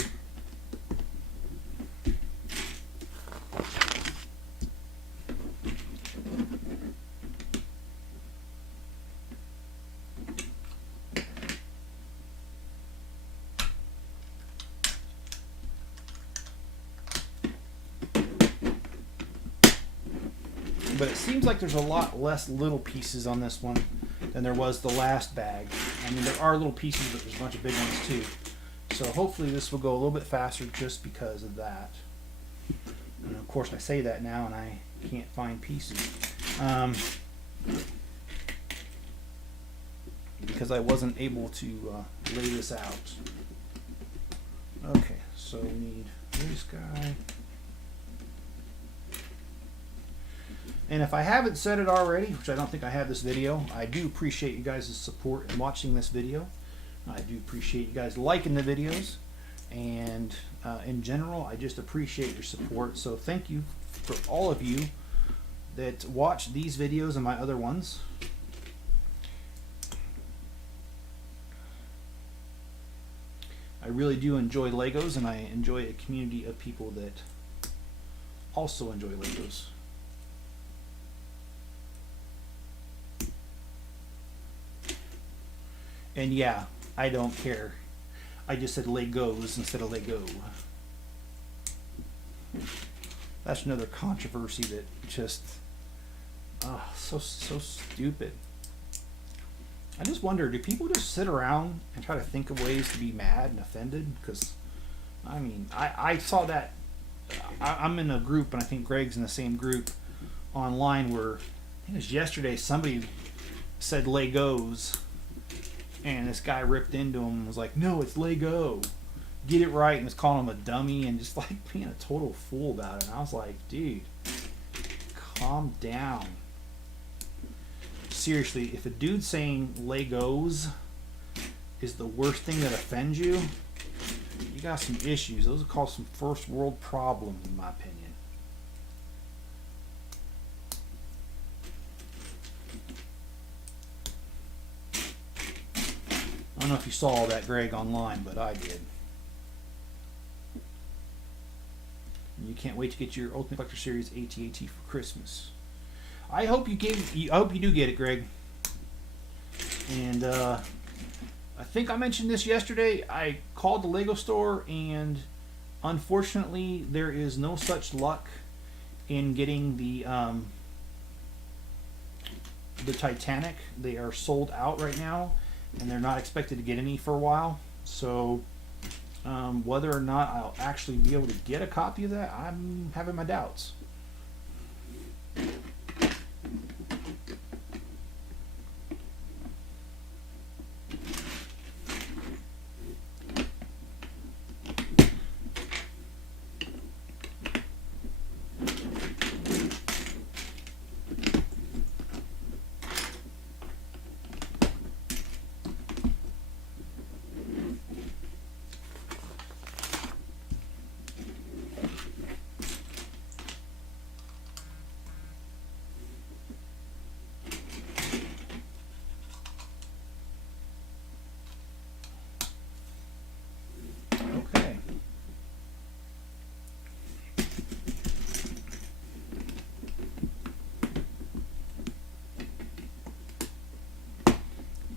But it seems like there's a lot less little pieces on this one than there was the last bag. I mean, there are little pieces, but there's a bunch of big ones too. So hopefully this will go a little bit faster just because of that. And of course I say that now and I can't find pieces. because I wasn't able to lay this out. Okay, so we need this guy. And if I haven't said it already, which I don't think I have this video, I do appreciate you guys' support in watching this video. I do appreciate you guys liking the videos. And in general, I just appreciate your support. So thank you for all of you that watch these videos and my other ones. I really do enjoy Legos, and I enjoy a community of people that also enjoy Legos. And yeah, I don't care. I just said Legos instead of Lego. That's another controversy that just, so stupid. I just wonder, do people just sit around and try to think of ways to be mad and offended? Because, I mean, I saw that. I'm in a group, and I think Greg's in the same group online where, I think it was yesterday, somebody said Legos. And this guy ripped into him and was like, no, it's Lego. Get it right. And was calling him a dummy and just like being a total fool about it. And I was like, dude, calm down. Seriously, if a dude saying Legos is the worst thing that offends you, you got some issues. Those are called some first world problems, in my opinion. I don't know if you saw all that, Greg, online, but I did. And you can't wait to get your Ultimate Collector Series AT-AT for Christmas. I hope you do get it, Greg. And I think I mentioned this yesterday. I called the Lego store, and unfortunately, there is no such luck in getting the Titanic. They are sold out right now, and they're not expected to get any for a while. So whether or not I'll actually be able to get a copy of that, I'm having my doubts.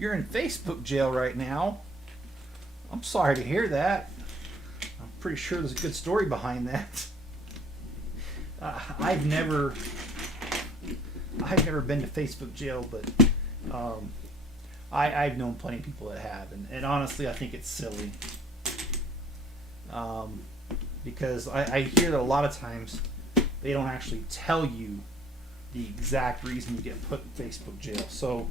You're in Facebook jail right now. I'm sorry to hear that. I'm pretty sure there's a good story behind that. I've never been to Facebook jail, but I've known plenty of people that have, and honestly, I think it's silly. Because I hear that a lot of times they don't actually tell you the exact reason you get put in Facebook jail. So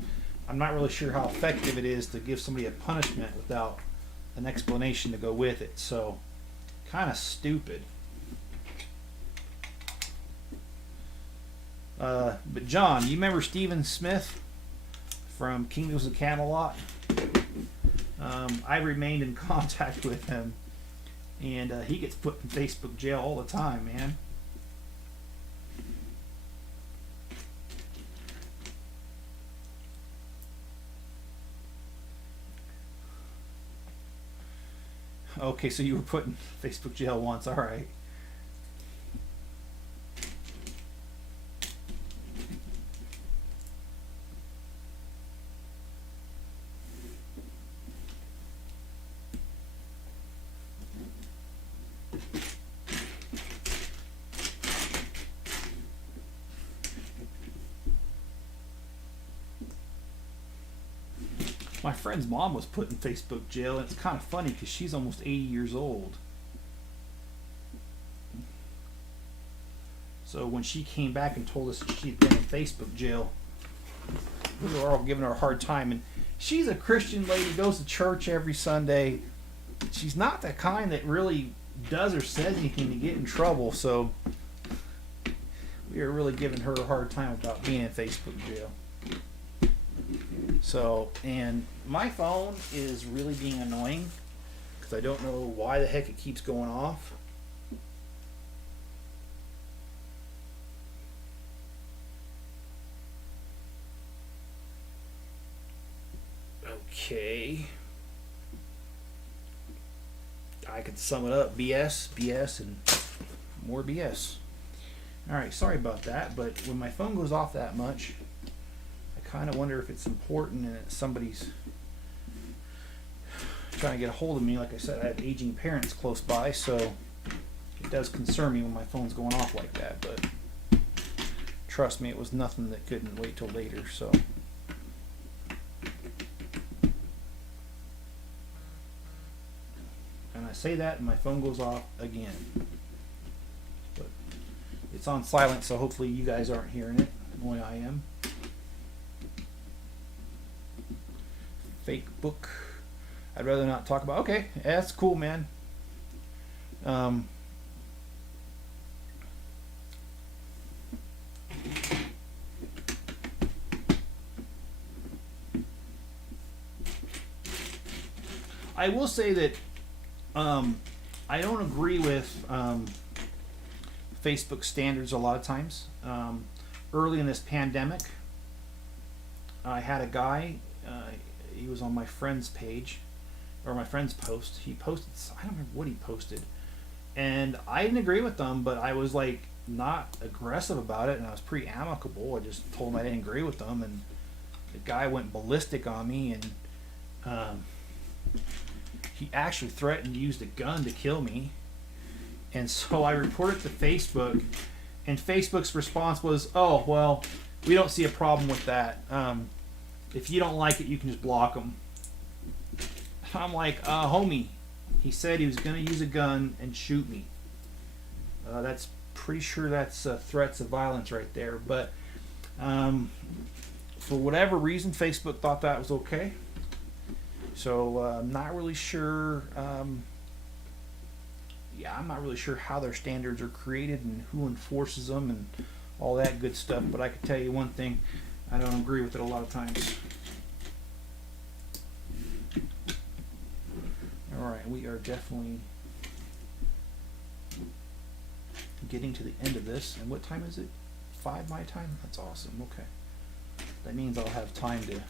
I'm not really sure how effective it is to give somebody a punishment without an explanation to go with it. So, kind of stupid. But John, you remember Stephen Smith from Kingdoms of Camelot? I remained in contact with him, and he gets put in Facebook jail all the time, man. Okay, so you were put in Facebook jail once, all right. My friend's mom was put in Facebook jail, and it's kind of funny because she's almost 80 years old. So when she came back and told us she'd been in Facebook jail, we were all giving her a hard time. And she's a Christian lady, goes to church every Sunday. She's not the kind that really does or says anything to get in trouble, so we are really giving her a hard time about being in Facebook jail. So, and my phone is really being annoying because I don't know why the heck it keeps going off. Okay. I could sum it up. BS, BS, and more BS. Alright, sorry about that, but when my phone goes off that much, I kind of wonder if it's important and somebody's trying to get a hold of me. Like I said, I have aging parents close by, so it does concern me when my phone's going off like that, but trust me, it was nothing that couldn't wait till later, so. And I say that and my phone goes off again. But it's on silent, so hopefully you guys aren't hearing it. Only I am. Fake book. I'd rather not talk about. Okay, yeah, that's cool, man. I will say that I don't agree with Facebook standards a lot of times. Early in this pandemic, I had a guy, he was on my friend's page, or my friend's post. He posted, I don't remember what he posted, and I didn't agree with them, but I was like not aggressive about it, and I was pretty amicable. I just told him I didn't agree with them, and the guy went ballistic on me, and he actually threatened to use the gun to kill me. And so I reported to Facebook, and Facebook's response was, oh, well, we don't see a problem with that. If you don't like it, you can just block them. I'm like, homie, he said he was going to use a gun and shoot me. That's pretty sure that's threats of violence right there. But for whatever reason, Facebook thought that was okay. So I'm not really sure. I'm not really sure how their standards are created and who enforces them and all that good stuff. But I can tell you one thing: I don't agree with it a lot of times. All right, we are definitely getting to the end of this. And what time is it? 5 my time? That's awesome. Okay, that means I'll have time to.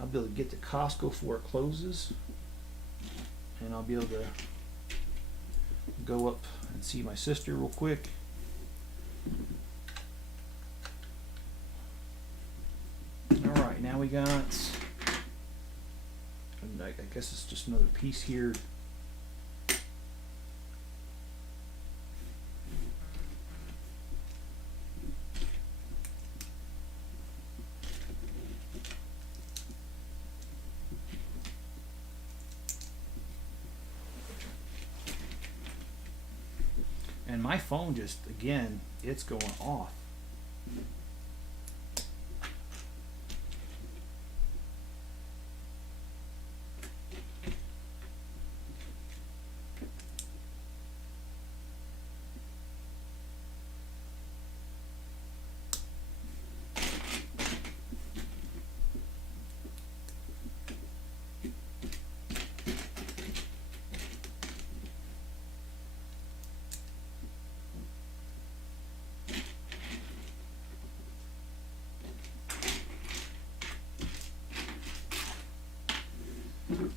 I'll be able to get to Costco before it closes, and I'll be able to go up and see my sister real quick. Alright, now we got, I guess it's just another piece here. And my phone just, again, it's going off.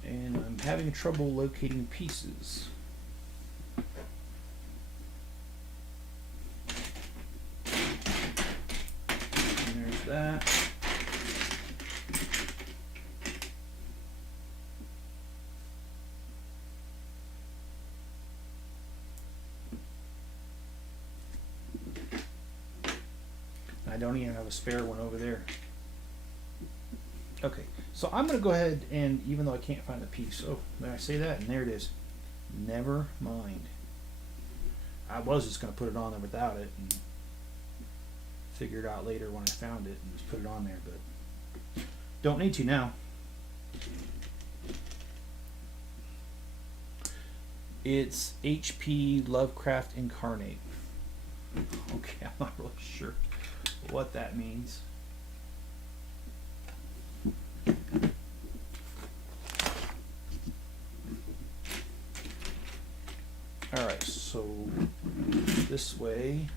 And I'm having trouble locating pieces. And there's that. I don't even have a spare one over there. Okay, so I'm going to go ahead and, even though I can't find the piece, oh, there I say that, and there it is. Never mind. I was just going to put it on there without it and figure it out later when I found it and just put it on there, but don't need to now. It's HP Lovecraft Incarnate. Okay, I'm not really sure what that means. Alright, so this way.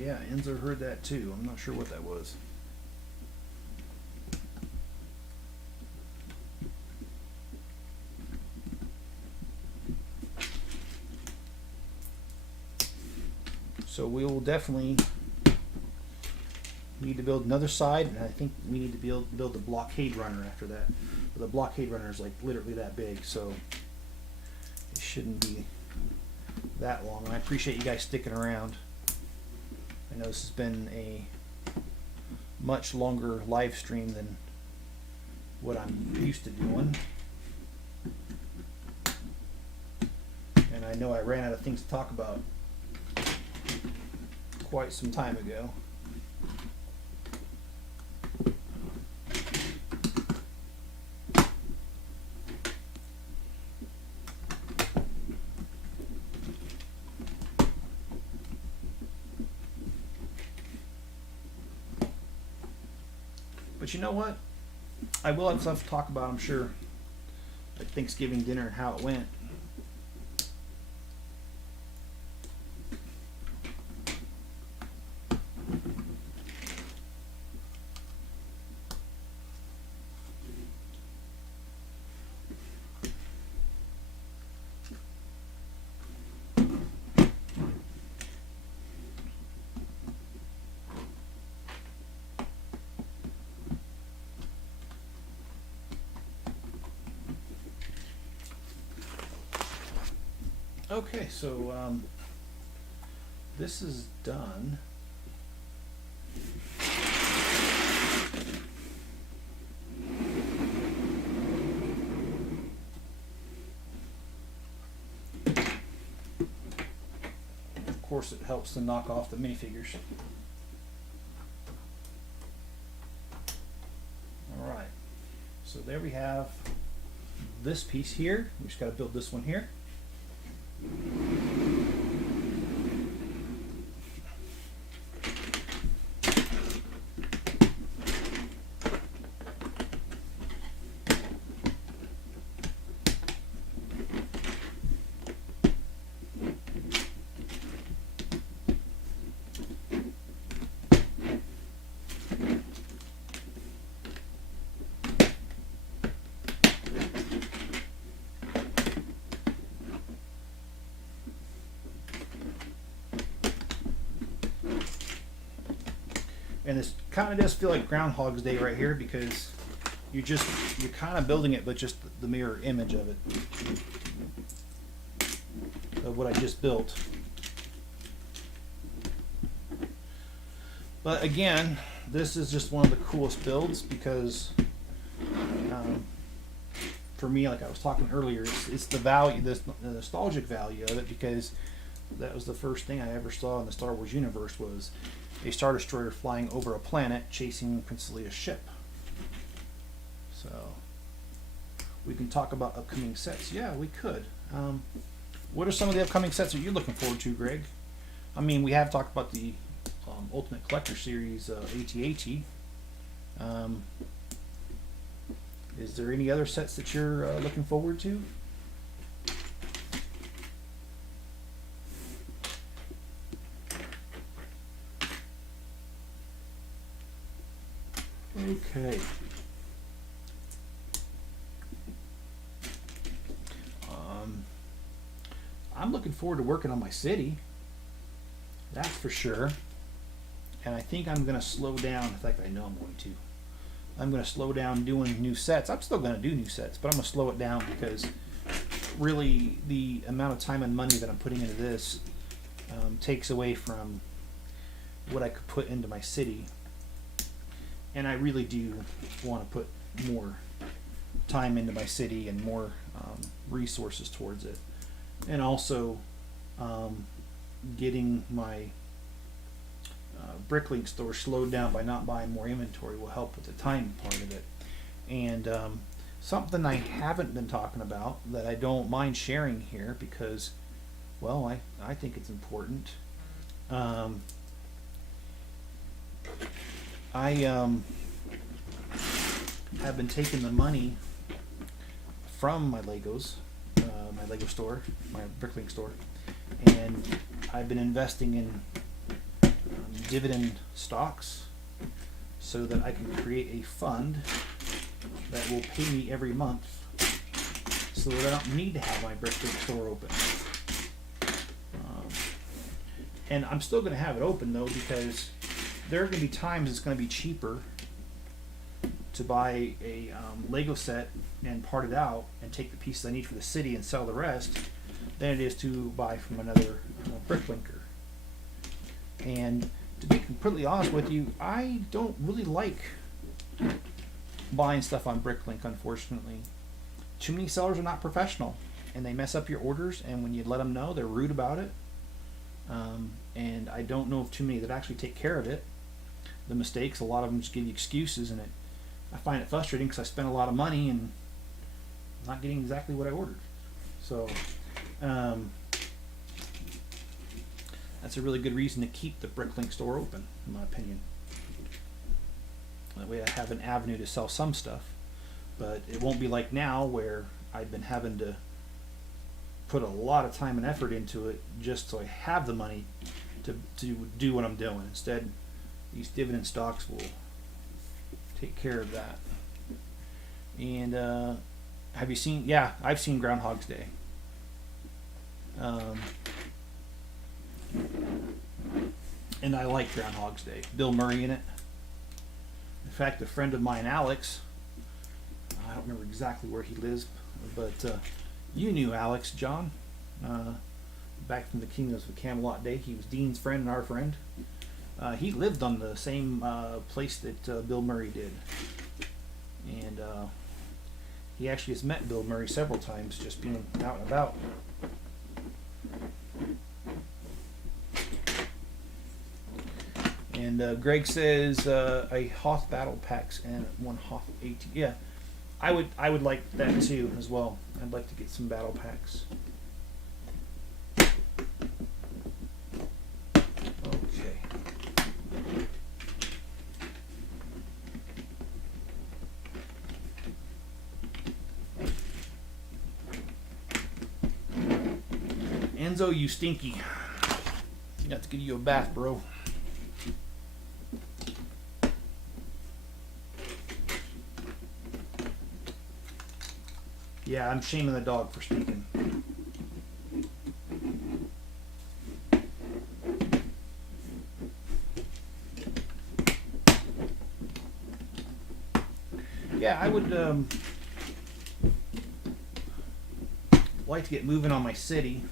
Yeah, Enzo heard that too. I'm not sure what that was. So we will definitely need to build another side, and I think we need to build the Blockade Runner after that. But the Blockade Runner is like literally that big, so it shouldn't be that long. And I appreciate you guys sticking around. I know this has been a much longer live stream than what I'm used to doing. And I know I ran out of things to talk about quite some time ago. But you know what? I will have stuff to talk about, I'm sure. Like Thanksgiving dinner and how it went. Okay, so this is done. Of course, it helps to knock off the minifigures. All right, so there we have this piece here. We just got to build this one here. And this kind of does feel like Groundhog's Day right here, because you're kind of building it, but just the mirror image of it, of what I just built. But again, this is just one of the coolest builds because for me, like I was talking earlier, it's the value, the nostalgic value of it, because that was the first thing I ever saw in the Star Wars universe, was a Star Destroyer flying over a planet chasing principally a ship. So we can talk about upcoming sets. Yeah, we could. What are some of the upcoming sets that you're looking forward to, Greg? I mean, we have talked about the Ultimate Collector Series AT-AT. Is there any other sets that you're looking forward to? Okay. looking forward to working on my city. That's for sure. And I think I'm going to slow down. In fact, I know I'm going to. I'm going to slow down doing new sets. I'm still going to do new sets, but I'm going to slow it down because really the amount of time and money that I'm putting into this takes away from what I could put into my city. And I really do want to put more time into my city and more resources towards it. And also getting my Bricklink store slowed down by not buying more inventory will help with the time part of it. And something I haven't been talking about that I don't mind sharing here because, well, I think it's important. I have been taking the money from my Legos, my Lego store, my Bricklink store, and I've been investing in dividend stocks so that I can create a fund that will pay me every month so that I don't need to have my Bricklink store open. And I'm still going to have it open though because there are going to be times it's going to be cheaper to buy a Lego set and part it out and take the pieces I need for the city and sell the rest than it is to buy from another Bricklinker. And to be completely honest with you, I don't really like buying stuff on Bricklink, unfortunately. Too many sellers are not professional and they mess up your orders, and when you let them know, they're rude about it. And I don't know of too many that actually take care of it. The mistakes, a lot of them just give you excuses, and I find it frustrating because I spent a lot of money and I'm not getting exactly what I ordered. So that's a really good reason to keep the Bricklink store open, in my opinion. That way I have an avenue to sell some stuff, but it won't be like now where I've been having to put a lot of time and effort into it just so I have the money to do what I'm doing. Instead, these dividend stocks will take care of that. And have you seen? Yeah, I've seen Groundhog's Day. And I like Groundhog's Day. Bill Murray in it. In fact, a friend of mine, Alex, I don't remember exactly where he lives, but you knew Alex, John, back from the Kingdoms of Camelot day. He was Dean's friend and our friend. He lived on the same place that Bill Murray did. And he actually has met Bill Murray several times just being out and about. And Greg says a Hoth battle packs and one Hoth 18. Yeah, I would like that too as well. I'd like to get some battle packs. Okay. Enzo, you stinky. You have to give you a bath, bro. Yeah, I'm shaming the dog for speaking. Yeah, I would like to get moving on my city.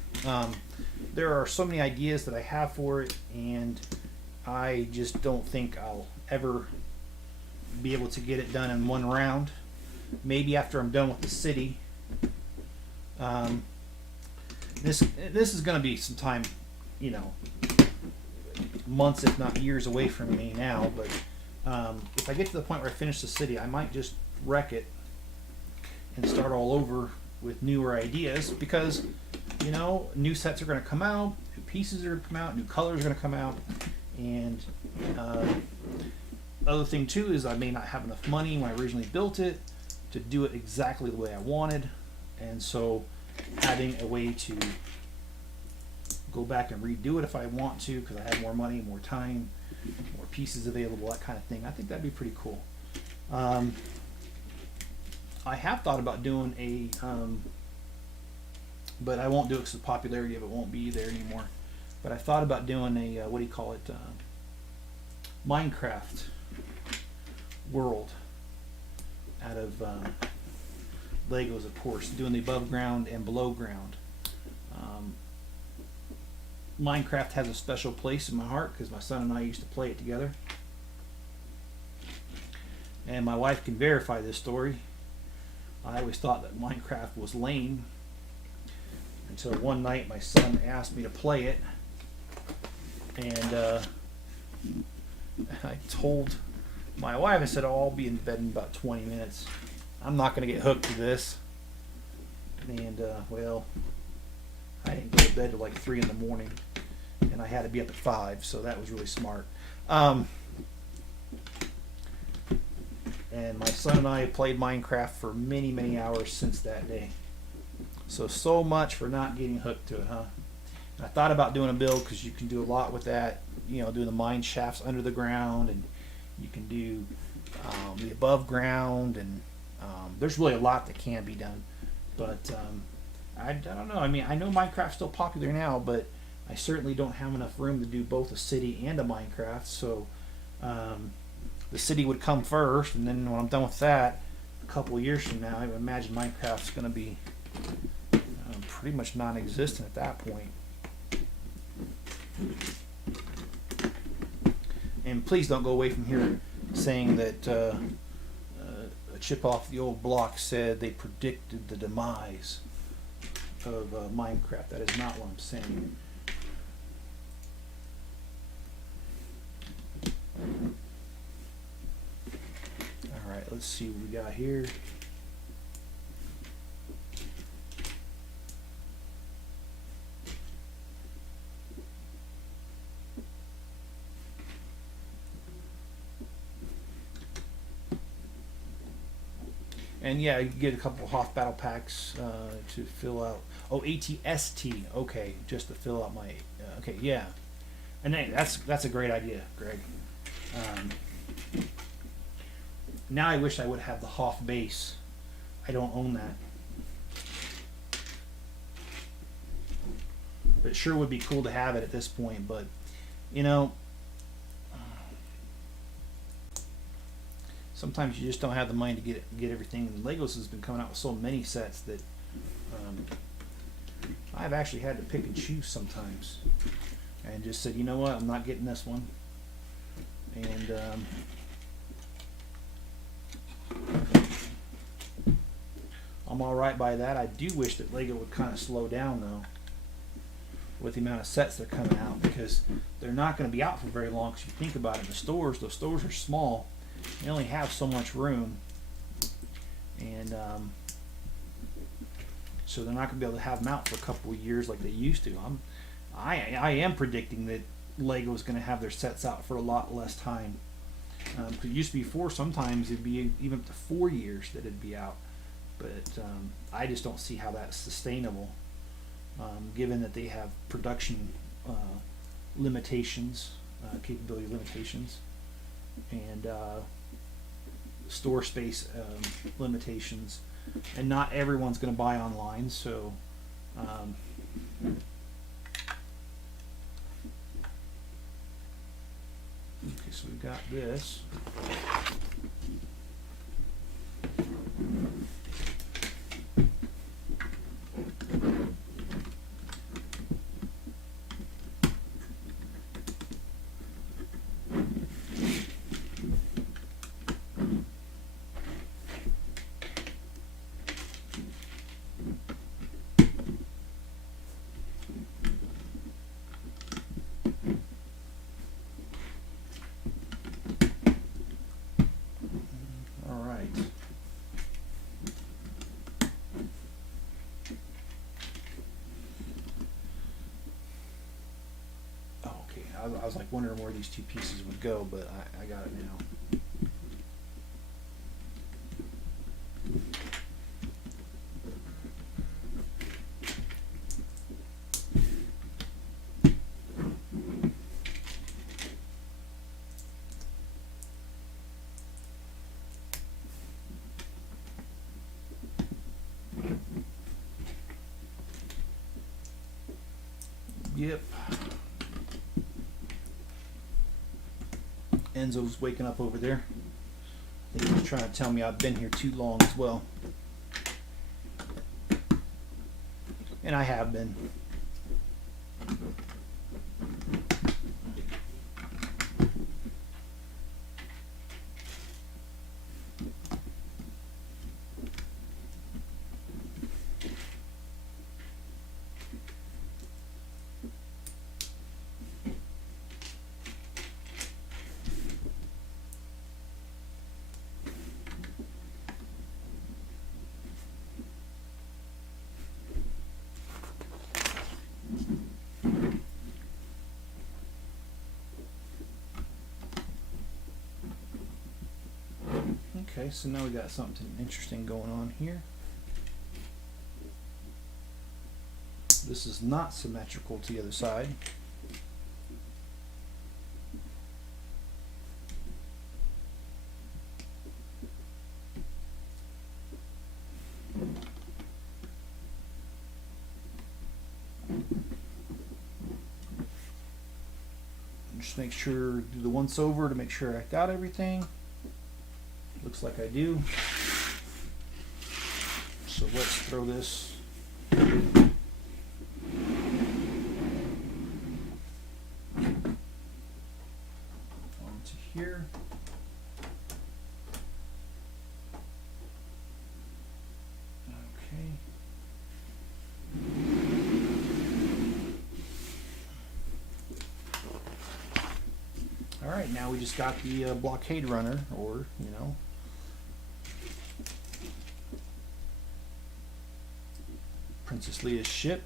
There are so many ideas that I have for it, and I just don't think I'll ever be able to get it done in one round. Maybe after I'm done with the city. This is going to be some time, you know, months if not years away from me now. But if I get to the point where I finish the city, I might just wreck it and start all over with newer ideas, because you know, new sets are going to come out, new pieces are going to come out, new colors are going to come out, and other thing too is I may not have enough money when I originally built it to do it exactly the way I wanted, and so having a way to go back and redo it if I want to, because I have more money, more time, more pieces available, that kind of thing, I think that'd be pretty cool. I have thought about doing a but I won't do it because the popularity of it won't be there anymore. But I thought about doing a what do you call it, Minecraft world out of Legos, of course, doing the above ground and below ground. Minecraft has a special place in my heart because my son and I used to play it together. And my wife can verify this story. I always thought that Minecraft was lame until one night my son asked me to play it. And I told my wife, I said, oh, I'll be in bed in about 20 minutes. I'm not going to get hooked to this. And, well, I didn't go to bed till like 3 in the morning. And I had to be up at 5, so that was really smart. And my son and I have played Minecraft for many, many hours since that day. So much for not getting hooked to it, huh? And I thought about doing a build because you can do a lot with that. You know, doing the mine shafts under the ground, and you can do the above ground, and there's really a lot that can be done. But I don't know. I mean, I know Minecraft's still popular now, but I certainly don't have enough room to do both a city and a Minecraft. So the city would come first, and then when I'm done with that, a couple of years from now, I would imagine Minecraft's going to be pretty much non-existent at that point. And please don't go away from here saying that a chip off the old block said they predicted the demise of Minecraft. That is not what I'm saying. Alright, let's see what we got here. And yeah, you get a couple of Hoth battle packs to fill out. Oh, ATST. Okay, just to fill out my. Okay, yeah. And hey, that's a great idea, Greg. Now I wish I would have the Hoth base. I don't own that. But it sure would be cool to have it at this point. But you know, sometimes you just don't have the money to get everything. And Legos has been coming out with so many sets that I've actually had to pick and choose sometimes, and just said, you know what, I'm not getting this one. And I'm all right by that. I do wish that Lego would kind of slow down though with the amount of sets that are coming out, because they're not going to be out for very long. Because you think about it, the stores, those stores are small. They only have so much room, and so they're not going to be able to have them out for a couple of years like they used to. I am predicting that Lego is going to have their sets out for a lot less time. It used to be 4. Sometimes it'd be even up to 4 years that it'd be out, but I just don't see how that's sustainable, given that they have production limitations, capability limitations, and store space limitations, and not everyone's going to buy online. So okay, so we've got this. I was like wondering where these two pieces would go, but I got it now. Yep. Enzo's waking up over there. I think he's trying to tell me I've been here too long as well. And I have been. Okay, so now we got something interesting going on here. This is not symmetrical to the other side. Just make sure, do the once over to make sure I got everything. Looks like I do. So let's throw this onto here. Okay. All right, now we just got the Blockade Runner, or, you know, Princess Leia's ship.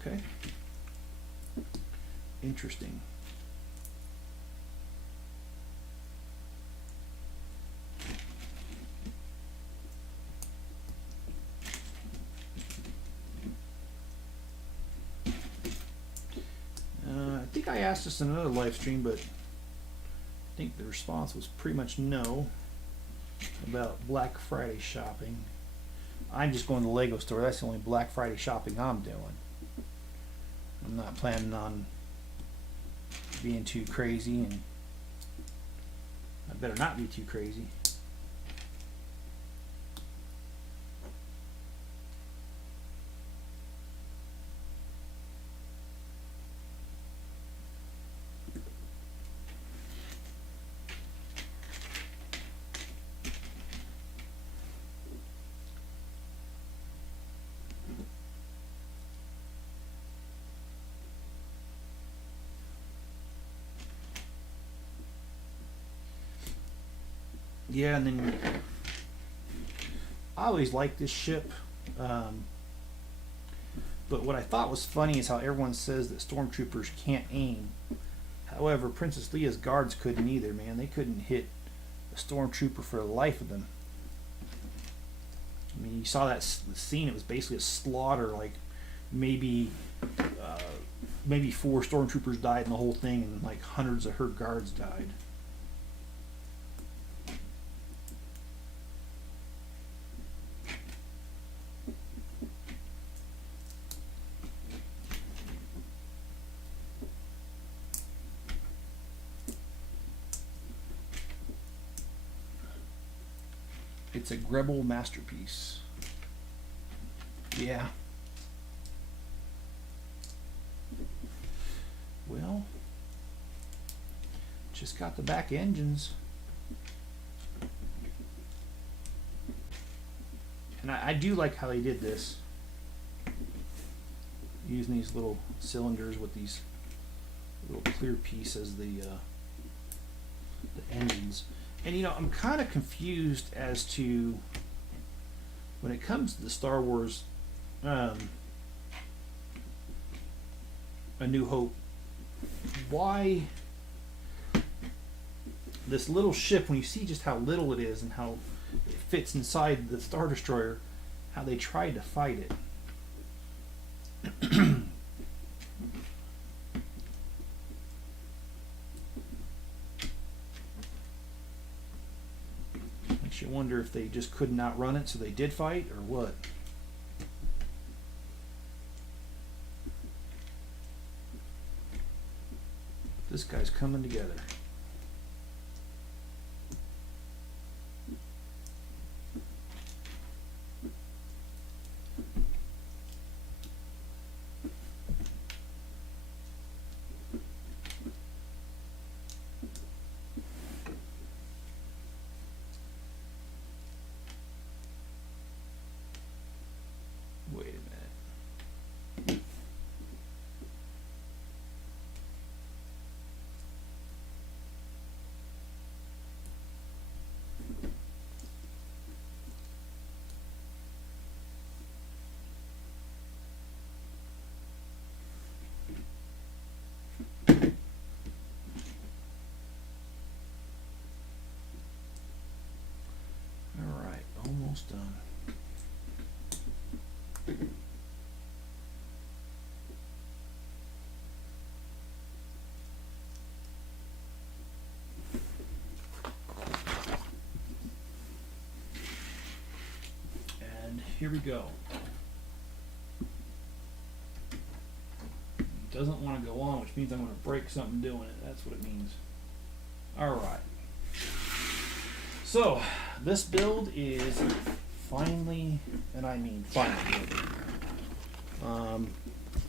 Okay. Interesting. I think I asked this in another live stream, but I think the response was pretty much no about Black Friday shopping. I'm just going to the Lego store. That's the only Black Friday shopping I'm doing. I'm not planning on being too crazy, and I better not be too crazy. Yeah, and then I always liked this ship, but what I thought was funny is how everyone says that stormtroopers can't aim. However, Princess Leia's guards couldn't either, man. They couldn't hit a stormtrooper for the life of them. I mean, you saw that scene. It was basically a slaughter. Like maybe 4 stormtroopers died in the whole thing, and like hundreds of her guards died. It's a Grebel masterpiece. Yeah. Well, just got the back engines. And I do like how they did this. Using these little cylinders with these little clear piece as the engines. And you know, I'm kind of confused as to, when it comes to the Star Wars A New Hope, why this little ship, when you see just how little it is and how it fits inside the Star Destroyer, how they tried to fight it. Makes you wonder if they just couldn't outrun it, so they did fight, or what. This guy's coming together. Wait a minute. All right, almost done. And here we go. It doesn't want to go on, which means I'm going to break something doing it. That's what it means. All right. So this build is finally, and I mean finally,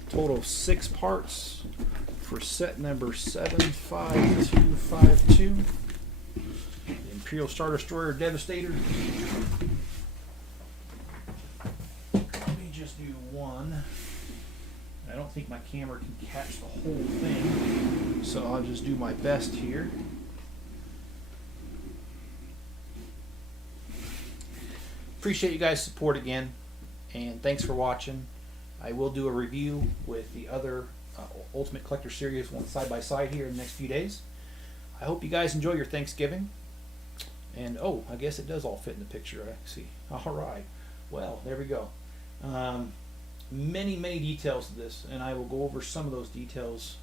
total of 6 parts for set number 75252, the Imperial Star Destroyer Devastator. Let me just do one. I don't think my camera can catch the whole thing, so I'll just do my best here. Appreciate you guys' support again, and thanks for watching. I will do a review with the other Ultimate Collector Series one side by side here in the next few days. I hope you guys enjoy your Thanksgiving. And oh, I guess it does all fit in the picture. I see. All right. Well, there we go. Many details to this, and I will go over some of those details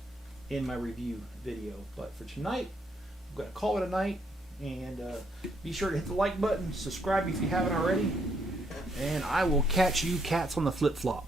in my review video. But for tonight, I'm going to call it a night. And be sure to hit the like button, subscribe if you haven't already, and I will catch you cats on the flip-flop.